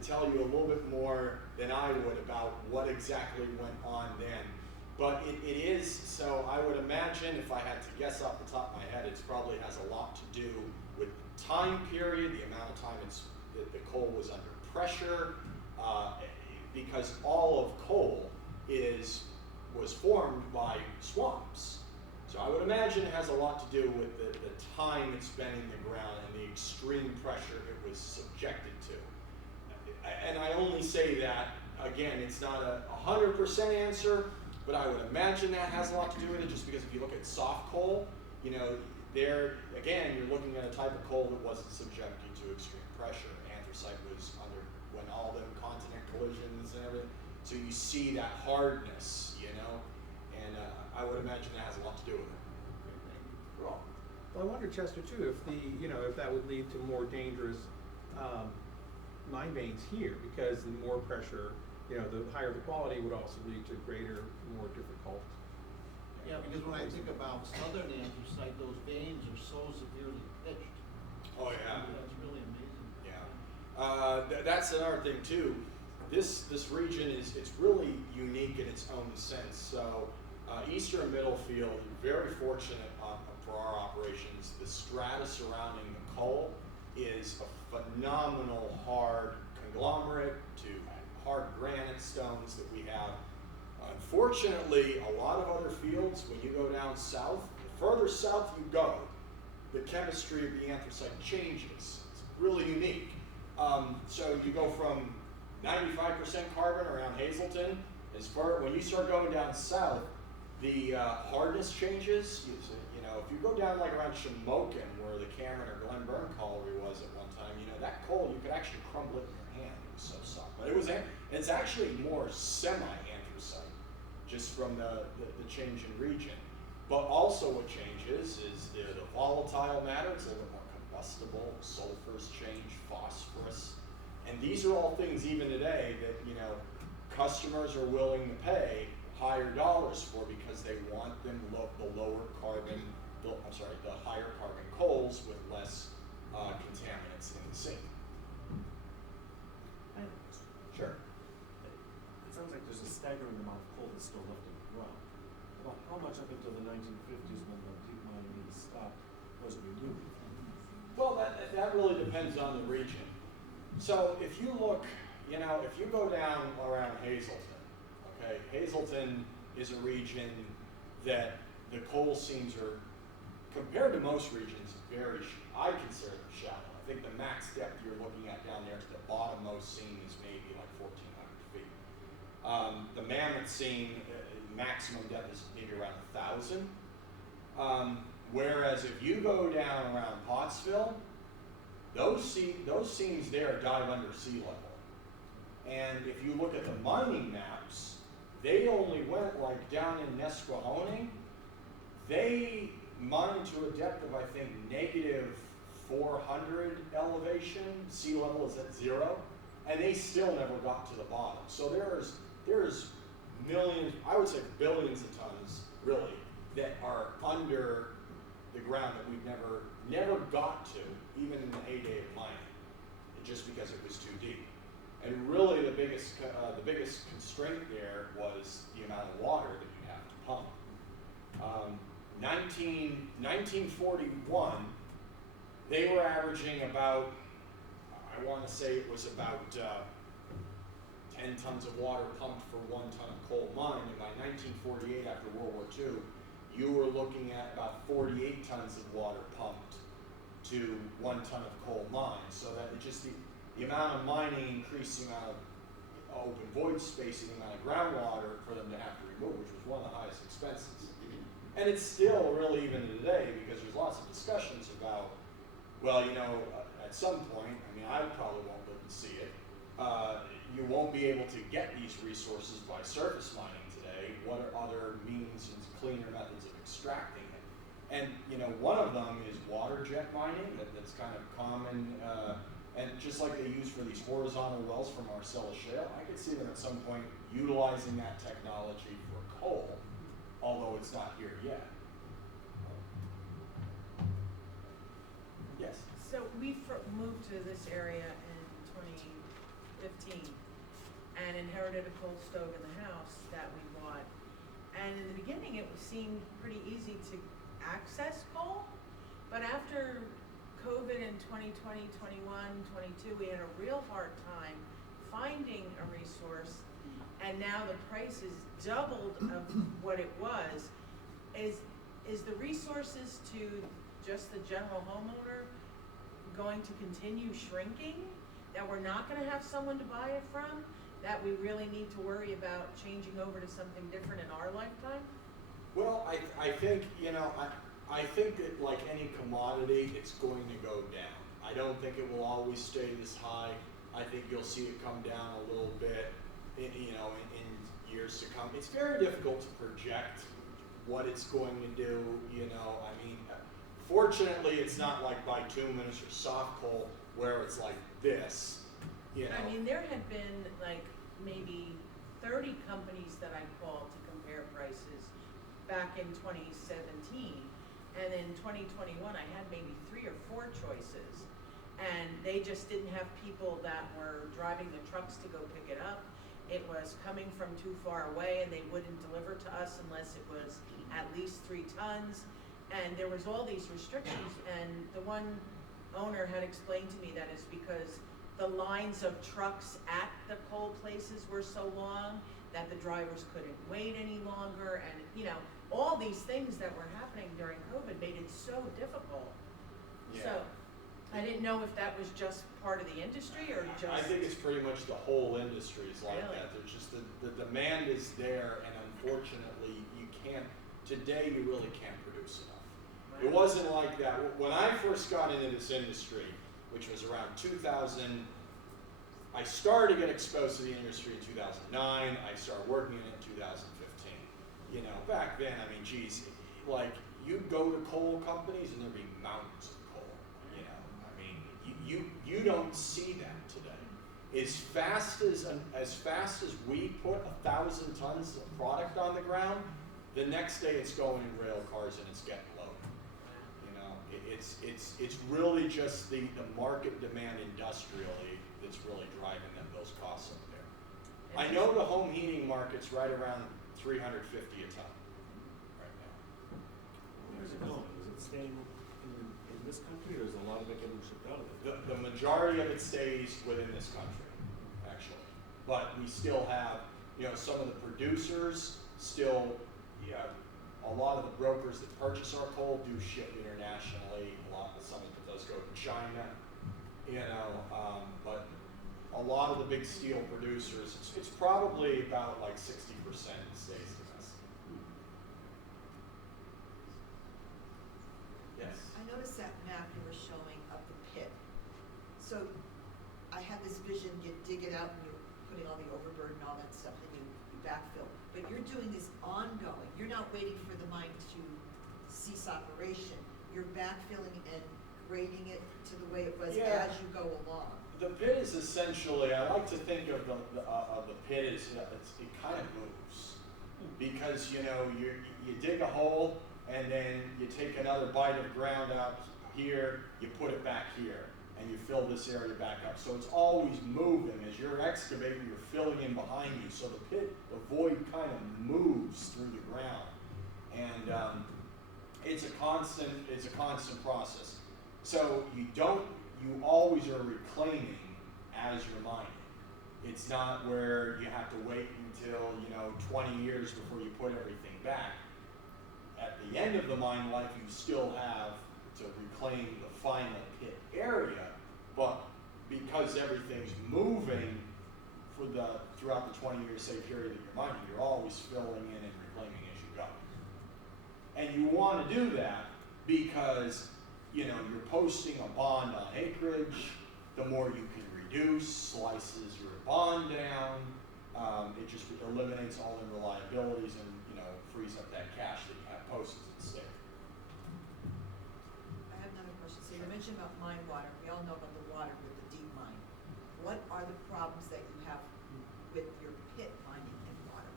tell you a little bit more than I would about what exactly went on then. But it is, so I would imagine, if I had to guess off the top of my head, it probably has a lot to do with time period, the amount of time the coal was under pressure, because all of coal was formed by swamps. So I would imagine it has a lot to do with the time it's been in the ground and the extreme pressure it was subjected to. And I only say that, again, it's not a 100% answer, but I would imagine that has a lot to do with it, just because if you look at soft coal, there, again, you're looking at a type of coal that wasn't subjected to extreme pressure. Anthracite when all the continent collisions and everything. So you see that hardness, and I would imagine that has a lot to do with it. You're welcome. Well, I wonder, Chester, too, if that would lead to more dangerous mine veins here, because the more pressure, the higher the quality would also lead to greater, more difficult. Yeah, because when I think about southern anthracite, those veins are so severely pitched. Oh yeah. That's really amazing. Yeah. That's another thing too. This region it's really unique in its own sense. So Eastern Middlefield, very fortunate for our operations. The strata surrounding the coal is a phenomenal hard conglomerate to hard granite stones that we have. Unfortunately, a lot of other fields, when you go down south, the further south you go, the chemistry of the anthracite changes. It's really unique. So you go from 95% carbon around Hazleton, when you start going down south, the hardness changes. If you go down like around Shamokin, where the Cameron or Glen Burn colliery was at one time, that coal, you could actually crumble it in your hand. It was so soft. But it's actually more semi-anthracite, just from the change in region. But also what changes is the volatile matter. It's a little bit more combustible. Sulfurs change, phosphorus. And these are all things even today that, customers are willing to pay higher dollars for, because they want the higher carbon coals with less contaminants in the sink. I have a question. Sure. It sounds like there's a staggering amount of coal that's still left in the ground. About how much up until the 1950s, when the deep mining stopped, was renewed? Well, that really depends on the region. So if you look, if you go down around Hazleton, okay, Hazleton is a region that the coal seams are, compared to most regions, I consider them shallow. I think the max depth you're looking at down there to the bottommost seam is maybe like 1,400 feet. The Mammoth seam, maximum depth is maybe around 1,000. Whereas if you go down around Pottsville, those seams there dive under sea level. And if you look at the mining maps, they only went like down in Nesquehoning. They mined to a depth of, I think, -400 elevation. Sea level is at 0, and they still never got to the bottom. So there's millions, I would say billions of tons, really, that are under the ground that we've never got to, even in the heyday of mining, just because it was too deep. And really, the biggest constraint there was the amount of water that you have to pump. 1941, they were averaging about, I want to say it was about 10 tons of water pumped for 1 ton of coal mined. And by 1948, after World War II, you were looking at about 48 tons of water pumped to 1 ton of coal mined. So that it just, the amount of mining increased the amount of open void space and the amount of groundwater for them to have to remove, which was one of the highest expenses. And it's still really even today, because there's lots of discussions about, well, you know, at some point, I mean, I probably won't live to see it, you won't be able to get these resources by surface mining today. What are other means and cleaner methods of extracting it? And, you know, one of them is water jet mining, that's kind of common, and just like they use for these horizontal wells from Marcellus Shale, I could see them at some point utilizing that technology for coal, although it's not here yet. Yes? So we moved to this area in 2015 and inherited a coal stove in the house that we bought. And in the beginning, it seemed pretty easy to access coal, but after COVID in 2020, 21, 22, we had a real hard time finding a resource, and now the price is doubled of what it was. Is the resources to just the general homeowner going to continue shrinking? That we're not going to have someone to buy it from? That we really need to worry about changing over to something different in our lifetime? Well, I think, you know, I think that like any commodity, it's going to go down. I don't think it will always stay this high. I think you'll see it come down a little bit, in years to come. It's very difficult to project what it's going to do, you know. I mean, fortunately, it's not like bituminous or soft coal where it's like this, you know. I mean, there had been like maybe 30 companies that I called to compare prices back in 2017. And in 2021, I had maybe 3 or 4 choices. And they just didn't have people that were driving the trucks to go pick it up. It was coming from too far away, and they wouldn't deliver to us unless it was at least 3 tons. And there was all these restrictions, and the one owner had explained to me that it's because the lines of trucks at the coal places were so long that the drivers couldn't wait any longer, and you know, all these things that were happening during COVID made it so difficult. Yeah. So I didn't know if that was just part of the industry or just. I think it's pretty much the whole industry is like Really? that. There's just the demand is there, and unfortunately, you can't. Today, you really can't produce enough. It wasn't like that when I first got into this industry, which was around 2000. I started to get exposed to the industry in 2009. I started working in it in 2015. You know, back then, I mean, geez, like you go to coal companies and there'd be mountains of coal. You know, I mean, you don't see that today. As fast as we put 1,000 tons of product on the ground, the next day it's going in rail cars and it's getting loaded. You know, it's really just the market demand industrially that's really driving those costs up there. I know the home heating market's right around $350 a ton right now. Where's it going? Is it staying in this country, or is a lot of it getting shipped out of it? The majority of it stays within this country, actually. But we still have, you know, some of the producers still, yeah, a lot of the brokers that purchase our coal do ship internationally. Some of it does go to China, you know, but a lot of the big steel producers, it's probably about like 60% stays domestic. Yes? I noticed that map you were showing of the pit. So I had this vision, you dig it out and you're putting all the overburden and all that stuff, and you backfill. But you're doing this ongoing. You're not waiting for the mine to cease operation. You're backfilling and grading it to the way it was Yeah. as you go along. The pit is essentially, I like to think of the pit as, it kind of moves. Because, you know, you dig a hole, and then you take another bite of ground out here, you put it back here, and you fill this area back up. So it's always moving. As you're excavating, you're filling in behind you. So the pit, the void kind of moves through the ground. And it's a constant process. So you always are reclaiming as you're mining. It's not where you have to wait until, 20 years before you put everything back. At the end of the mine life, you still have to reclaim the final pit area, but because everything's moving throughout the 20-year, say, period that you're mining, you're always filling in and reclaiming as you go. And you want to do that because, you're posting a bond on acreage. The more you can reduce, slices your bond down. It just eliminates all the liabilities and, frees up that cash that you have posted to the state. I have another question. So you mentioned about mine water. We all know about the water with the deep mine. What are the problems that you have with your pit mining in water?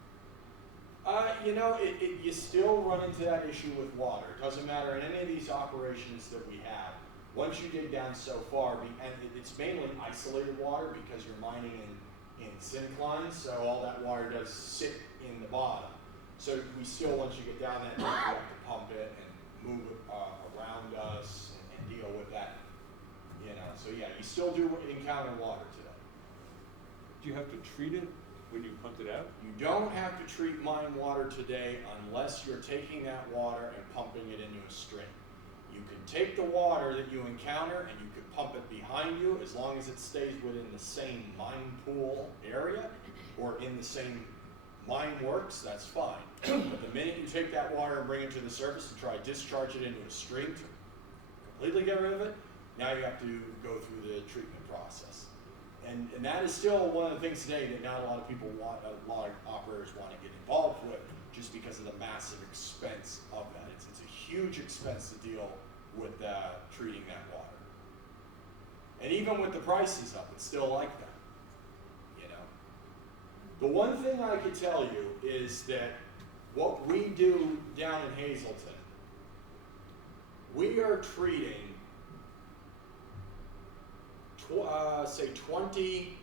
You still run into that issue with water. It doesn't matter in any of these operations that we have. Once you dig down so far, and it's mainly isolated water because you're mining in synclines, so all that water does sit in the bottom. So we still, once you get down that deep, we have to pump it and move it around us and deal with that. So yeah, you still do encounter water today. Do you have to treat it when you pump it out? You don't have to treat mine water today unless you're taking that water and pumping it into a stream. You can take the water that you encounter and you can pump it behind you as long as it stays within the same mine pool area or in the same mine works, that's fine. But the minute you take that water and bring it to the surface and try to discharge it into a stream to completely get rid of it, now you have to go through the treatment process. And that is still one of the things today that not a lot of people want, a lot of operators want to get involved with, just because of the massive expense of that. It's a huge expense to deal with treating that water. And even with the prices up, it's still like that. The one thing I could tell you is that what we do down in Hazleton, we are treating say 20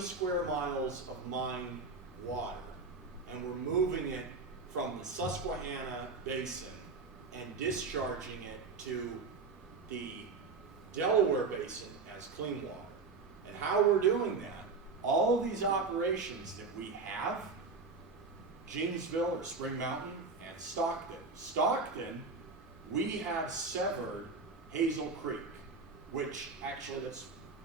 square miles of mine water, and we're moving it from the Susquehanna Basin and discharging it to the Delaware Basin as clean water. And how we're doing that, all of these operations that we have, Jeansville or Spring Mountain and Stockton. Stockton, we have severed Hazel Creek, which actually that's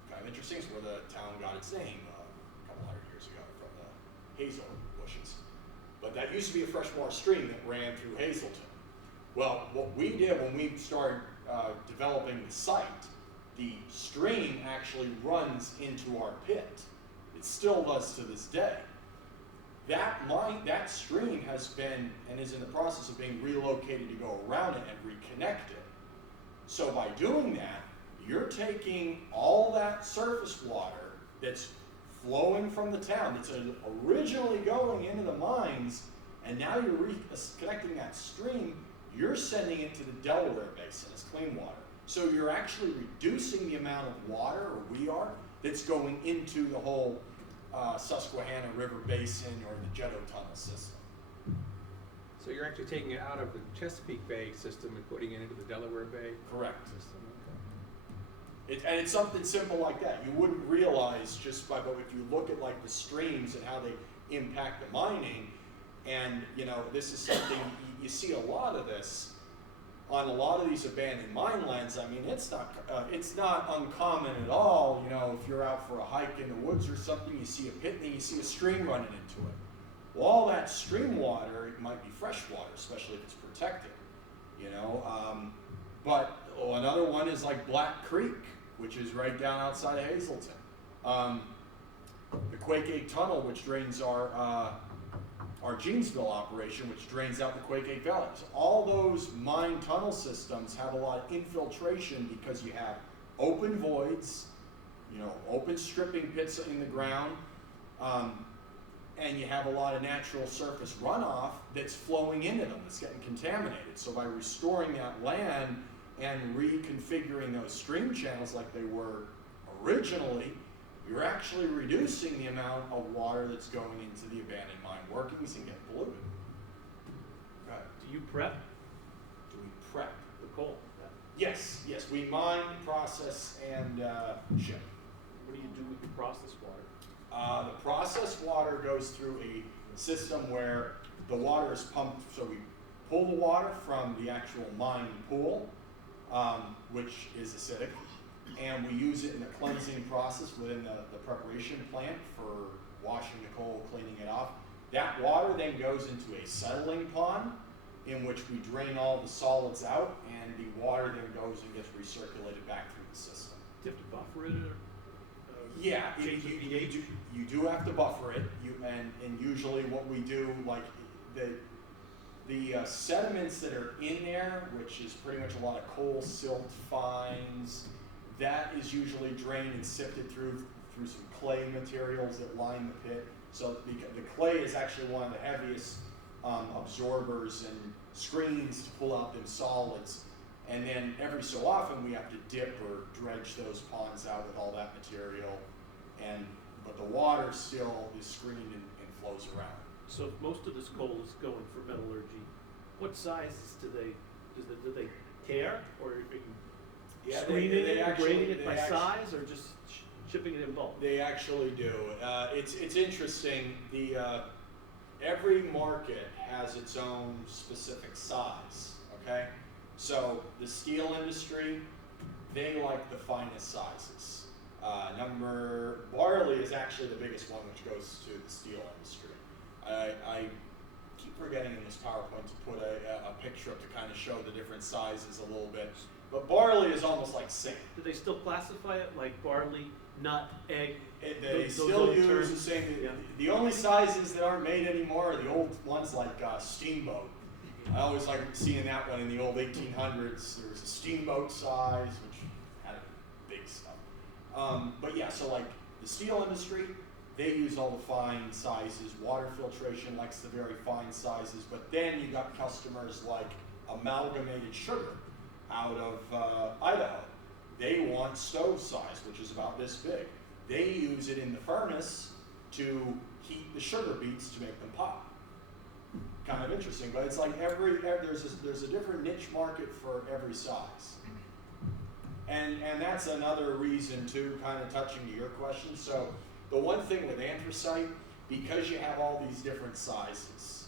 kind of interesting. It's where the town got its name a couple hundred years ago from the hazel bushes. But that used to be a freshwater stream that ran through Hazleton. Well, what we did when we started developing the site, the stream actually runs into our pit. It still does to this day. That stream has been and is in the process of being relocated to go around it and reconnect it. So by doing that, you're taking all that surface water that's flowing from the town, that's originally going into the mines, and now you're reconnecting that stream, you're sending it to the Delaware Basin as clean water. So you're actually reducing the amount of water, or we are, that's going into the whole Susquehanna River Basin or the Jetto Tunnel system. So you're actually taking it out of the Chesapeake Bay system and putting it into the Delaware Bay Correct. system? And it's something simple like that. You wouldn't realize just by, but if you look at like the streams and how they impact the mining, and this is something you see a lot of this on a lot of these abandoned mine lands. I mean, it's not uncommon at all. If you're out for a hike in the woods or something, you see a pit and then you see a stream running into it. Well, all that stream water, it might be fresh water, especially if it's protected. But another one is like Black Creek, which is right down outside of Hazleton. The Quakeegg Tunnel, which drains our Jeansville operation, which drains out the Quakeegg Valley. So all those mine tunnel systems have a lot of infiltration because you have open voids, open stripping pits in the ground, and you have a lot of natural surface runoff that's flowing into them, that's getting contaminated. So by restoring that land and reconfiguring those stream channels like they were originally, you're actually reducing the amount of water that's going into the abandoned mine workings and getting polluted. Right. Do you prep Do we prep? the coal? Yes, we mine, process, and ship. What do you do with the processed water? The processed water goes through a system where the water is pumped, so we pull the water from the actual mine pool, which is acidic, and we use it in the cleansing process within the preparation plant for washing the coal, cleaning it off. That water then goes into a settling pond in which we drain all the solids out, and the water then goes and gets recirculated back through the system. Do you have to buffer it or? Yeah, Change the pH? you do have to buffer it, and usually what we do, like the sediments that are in there, which is pretty much a lot of coal, silt, fines, that is usually drained and sifted through some clay materials that line the pit. So the clay is actually one of the heaviest absorbers and screens to pull out them solids. And then every so often we have to dip or dredge those ponds out with all that material, but the water still is screened and flows around. So if most of this coal is going for metallurgy, what sizes do they tear, or are you screening it and grading it by size, or just shipping it in bulk? They actually do. It's interesting. Every market has its own specific size. Okay. So the steel industry, they like the finest sizes. Barley is actually the biggest one, which goes to the steel industry. I keep forgetting in this PowerPoint to put a picture up to kind of show the different sizes a little bit. But barley is almost like zinc. Do they still classify it like barley, nut, egg? They still old use terms? the same. Yeah. The only sizes that aren't made anymore are the old ones like steamboat. I always like seeing that one in the old 1800s. There was a steamboat size, which had big stuff. But yeah, so like the steel industry, they use all the fine sizes. Water filtration likes the very fine sizes. But then you got customers like Amalgamated Sugar out of Idaho. They want stove size, which is about this big. They use it in the furnace to heat the sugar beets to make them pop. Kind of interesting, but it's like there's a different niche market for every size. And that's another reason too, kind of touching to your question. So the one thing with anthracite, because you have all these different sizes,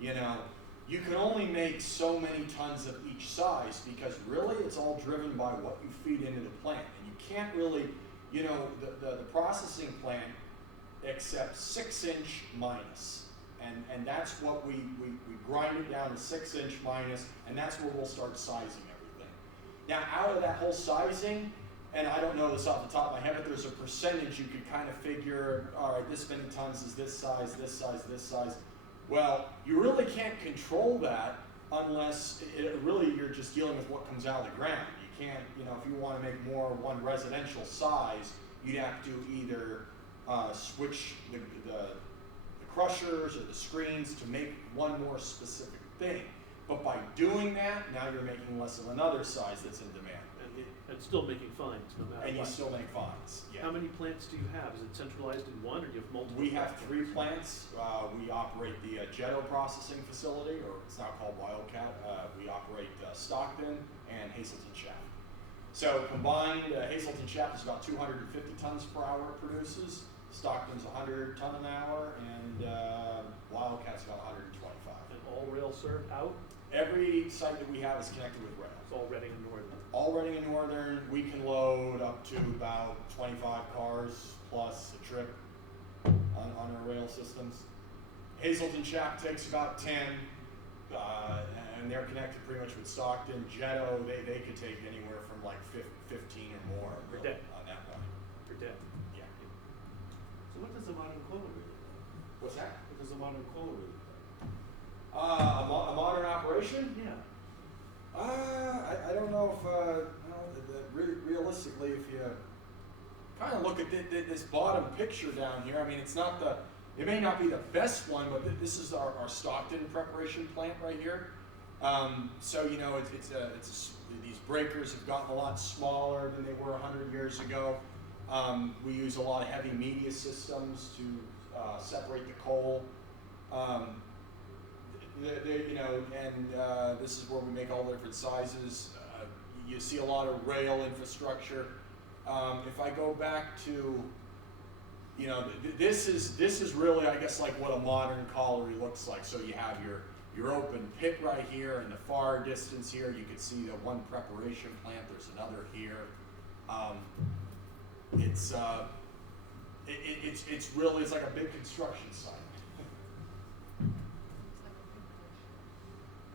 you can only make so many tons of each size, because really it's all driven by what you feed into the plant. And you can't really, the processing plant accepts 6-inch minus. And that's what we grind it down to 6-inch minus, and that's where we'll start sizing everything. Now, out of that whole sizing, and I don't know this off the top of my head, but there's a percentage you could kind of figure, all right, this many tons is this size, this size, this size. Well, you really can't control that unless you're just dealing with what comes out of the ground. You can't, if you want to make more one residential size, you'd have to either switch the crushers or the screens to make one more specific thing. But by doing that, now you're making less of another size that's in demand. And still making fines, no matter what. And you still make fines, yeah. How many plants do you have? Is it centralized in one, or do you have multiple? We have 3 plants. We operate the Jetto processing facility, or it's now called Wildcat. We operate Stockton and Hazelton Shaft. So combined, Hazelton Shaft is about 250 tons per hour it produces. Stockton's 100 ton an hour, and Wildcat's about 125. And all rail served out? Every site that we have is connected with rail. It's all Reading and Northern. All Reading and Northern, we can load up to about 25 cars plus a trip on our rail systems. Hazelton Shaft takes about 10, and they're connected pretty much with Stockton. Jetto, they could take anywhere from like 15 or more Per really, day. on that one. Per day. Yeah. So what does a modern coal really do? What's that? What does a modern coal really do? A modern operation? Yeah. I don't know if, realistically, if you kind of look at this bottom picture down here, I mean, it may not be the best one, but this is our Stockton preparation plant right here. So, you know, these breakers have gotten a lot smaller than they were 100 years ago. We use a lot of heavy media systems to separate the coal. You know, and this is where we make all the different sizes. You see a lot of rail infrastructure. If I go back to, you know, this is really, I guess, like what a modern colliery looks like. So you have your open pit right here, in the far distance here, you can see the one preparation plant. There's another here. It's like a big construction site.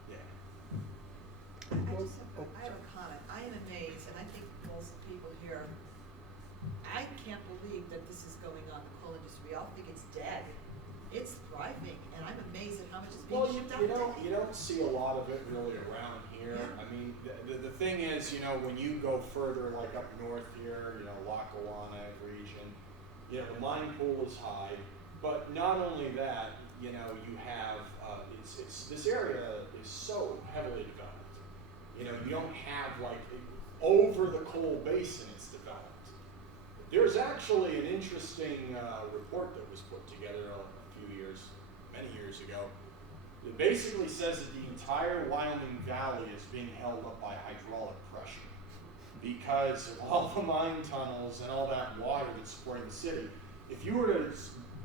Yeah. I have a comment. I am amazed, and I think most people here, I can't believe that this is going on in the coal industry. We all think it's dead. It's thriving, and I'm amazed at how much is being shipped out today. You don't see a lot of it really around here. Yeah. I mean, the thing is, you know, when you go further, like up north here, you know, Lackawanna region, you know, the mine pool is high, but not only that, you know, you have, this area is so heavily developed. You know, you don't have like, over the coal basin it's developed. There's actually an interesting report that was put together many years ago. It basically says that the entire Wyoming Valley is being held up by hydraulic pressure because of all the mine tunnels and all that water that's supporting the city. If you were to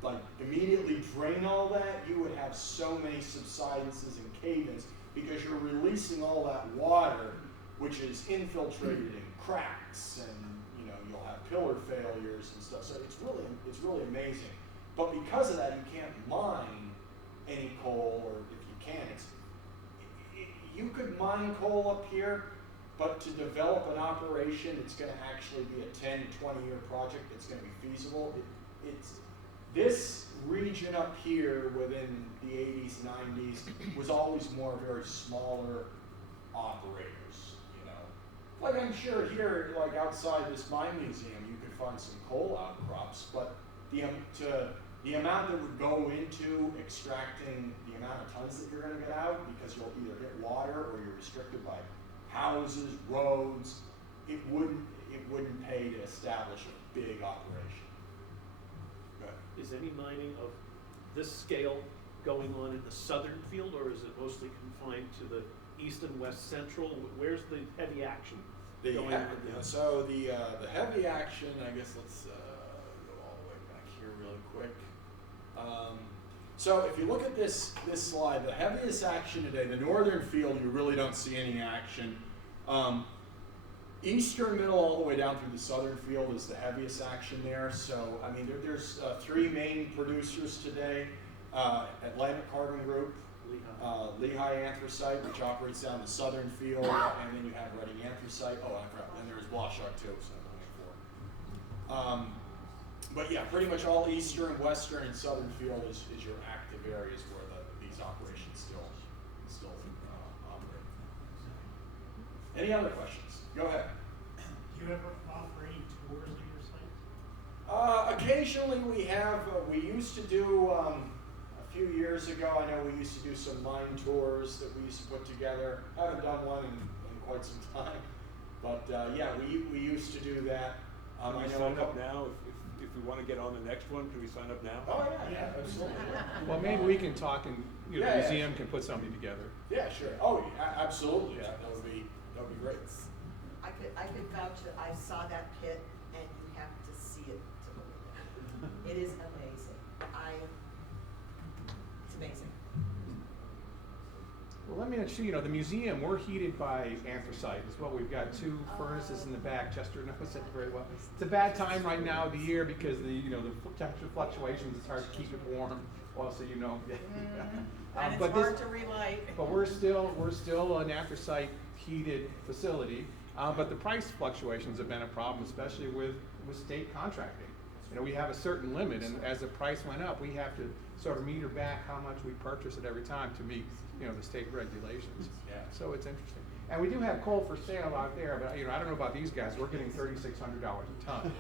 like immediately drain all that, you would have so many subsidences and cave-ins because you're releasing all that water, which is infiltrated in cracks, and you know you'll have pillar failures and stuff. So it's really amazing. But because of that, you can't mine any coal, or if you can, you could mine coal up here, but to develop an operation, it's going to actually be a 10, 20-year project that's going to be feasible. This region up here within the 80s, 90s was always more very smaller operators, you know. Like I'm sure here, like outside this mine museum, you could find some coal outcrops, but the amount that would go into extracting the amount of tons that you're going to get out, because you'll either hit water or you're restricted by houses, roads, it wouldn't pay to establish a big operation. Go ahead. Is any mining of this scale going on in the southern field, or is it mostly confined to the east and west central? Where's the heavy action going on? So the heavy action, I guess let's go all the way back here really quick. So if you look at this slide, the heaviest action today, the northern field, you really don't see any action. Eastern middle all the way down through the southern field is the heaviest action there. So, I mean, there's three main producers today. Atlantic Carbon Group, Lehigh Anthracite, which operates down the southern field, and then you have Reading Anthracite. Oh, I forgot, and there's Washoe too, so I'm only 4. But yeah, pretty much all eastern, western, and southern field is your active areas where these operations still operate. Any other questions? Go ahead. Do you ever offer any tours of your site? Occasionally we have. We used to do a few years ago. I know we used to do some mine tours that we used to put together. Haven't done one in quite some time, but yeah, we used to do that. Can we sign up now if we want to get on the next one? Can we sign up now? Oh yeah, absolutely. Well, maybe we can talk and, you know, Yeah, the yeah. museum can put something together. Yeah, sure. Oh, absolutely. Yeah, that would be great. I could vouch that I saw that pit, and you have to see it to believe it. It is amazing. It's amazing. Well, let me show you, the museum, we're heated by anthracite as well. We've got 2 furnaces in the back. Chester knows that very well. It's a bad time right now of the year because the temperature fluctuations, it's hard to keep it warm. Also, And but it's hard to relight. But we're still an anthracite heated facility. But the price fluctuations have been a problem, especially with state contracting. We have a certain limit, and as the price went up, we have to sort of meter back how much we purchase it every time to meet, the state regulations. Yeah. So it's interesting. And we do have coal for sale out there, but I don't know about these guys, we're getting $3,600 a ton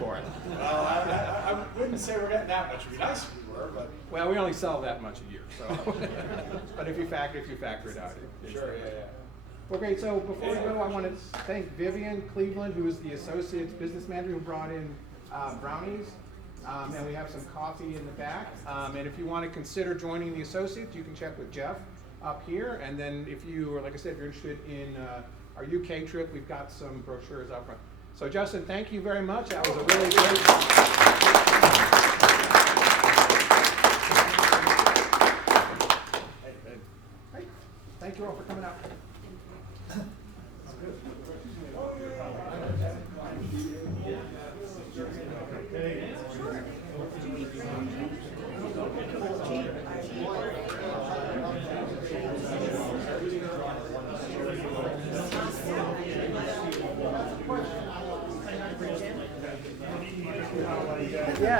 for it. Well, I wouldn't say we're getting that much. It'd be nice if we were, but. Well, we only sell that much a year, so. But if you factor it out. it's- Sure, yeah. Okay, so before we go, I want to thank Vivian Cleveland, who is the Associates Business Manager, who brought in brownies. And we have some coffee in the back. And if you want to consider joining the Associates, you can check with Jeff up here. And then if you, or like I said, if you're interested in our UK trip, we've got some brochures up front. So Justin, thank you very much. That was a really great. Hey, thank you all for coming out. Yeah.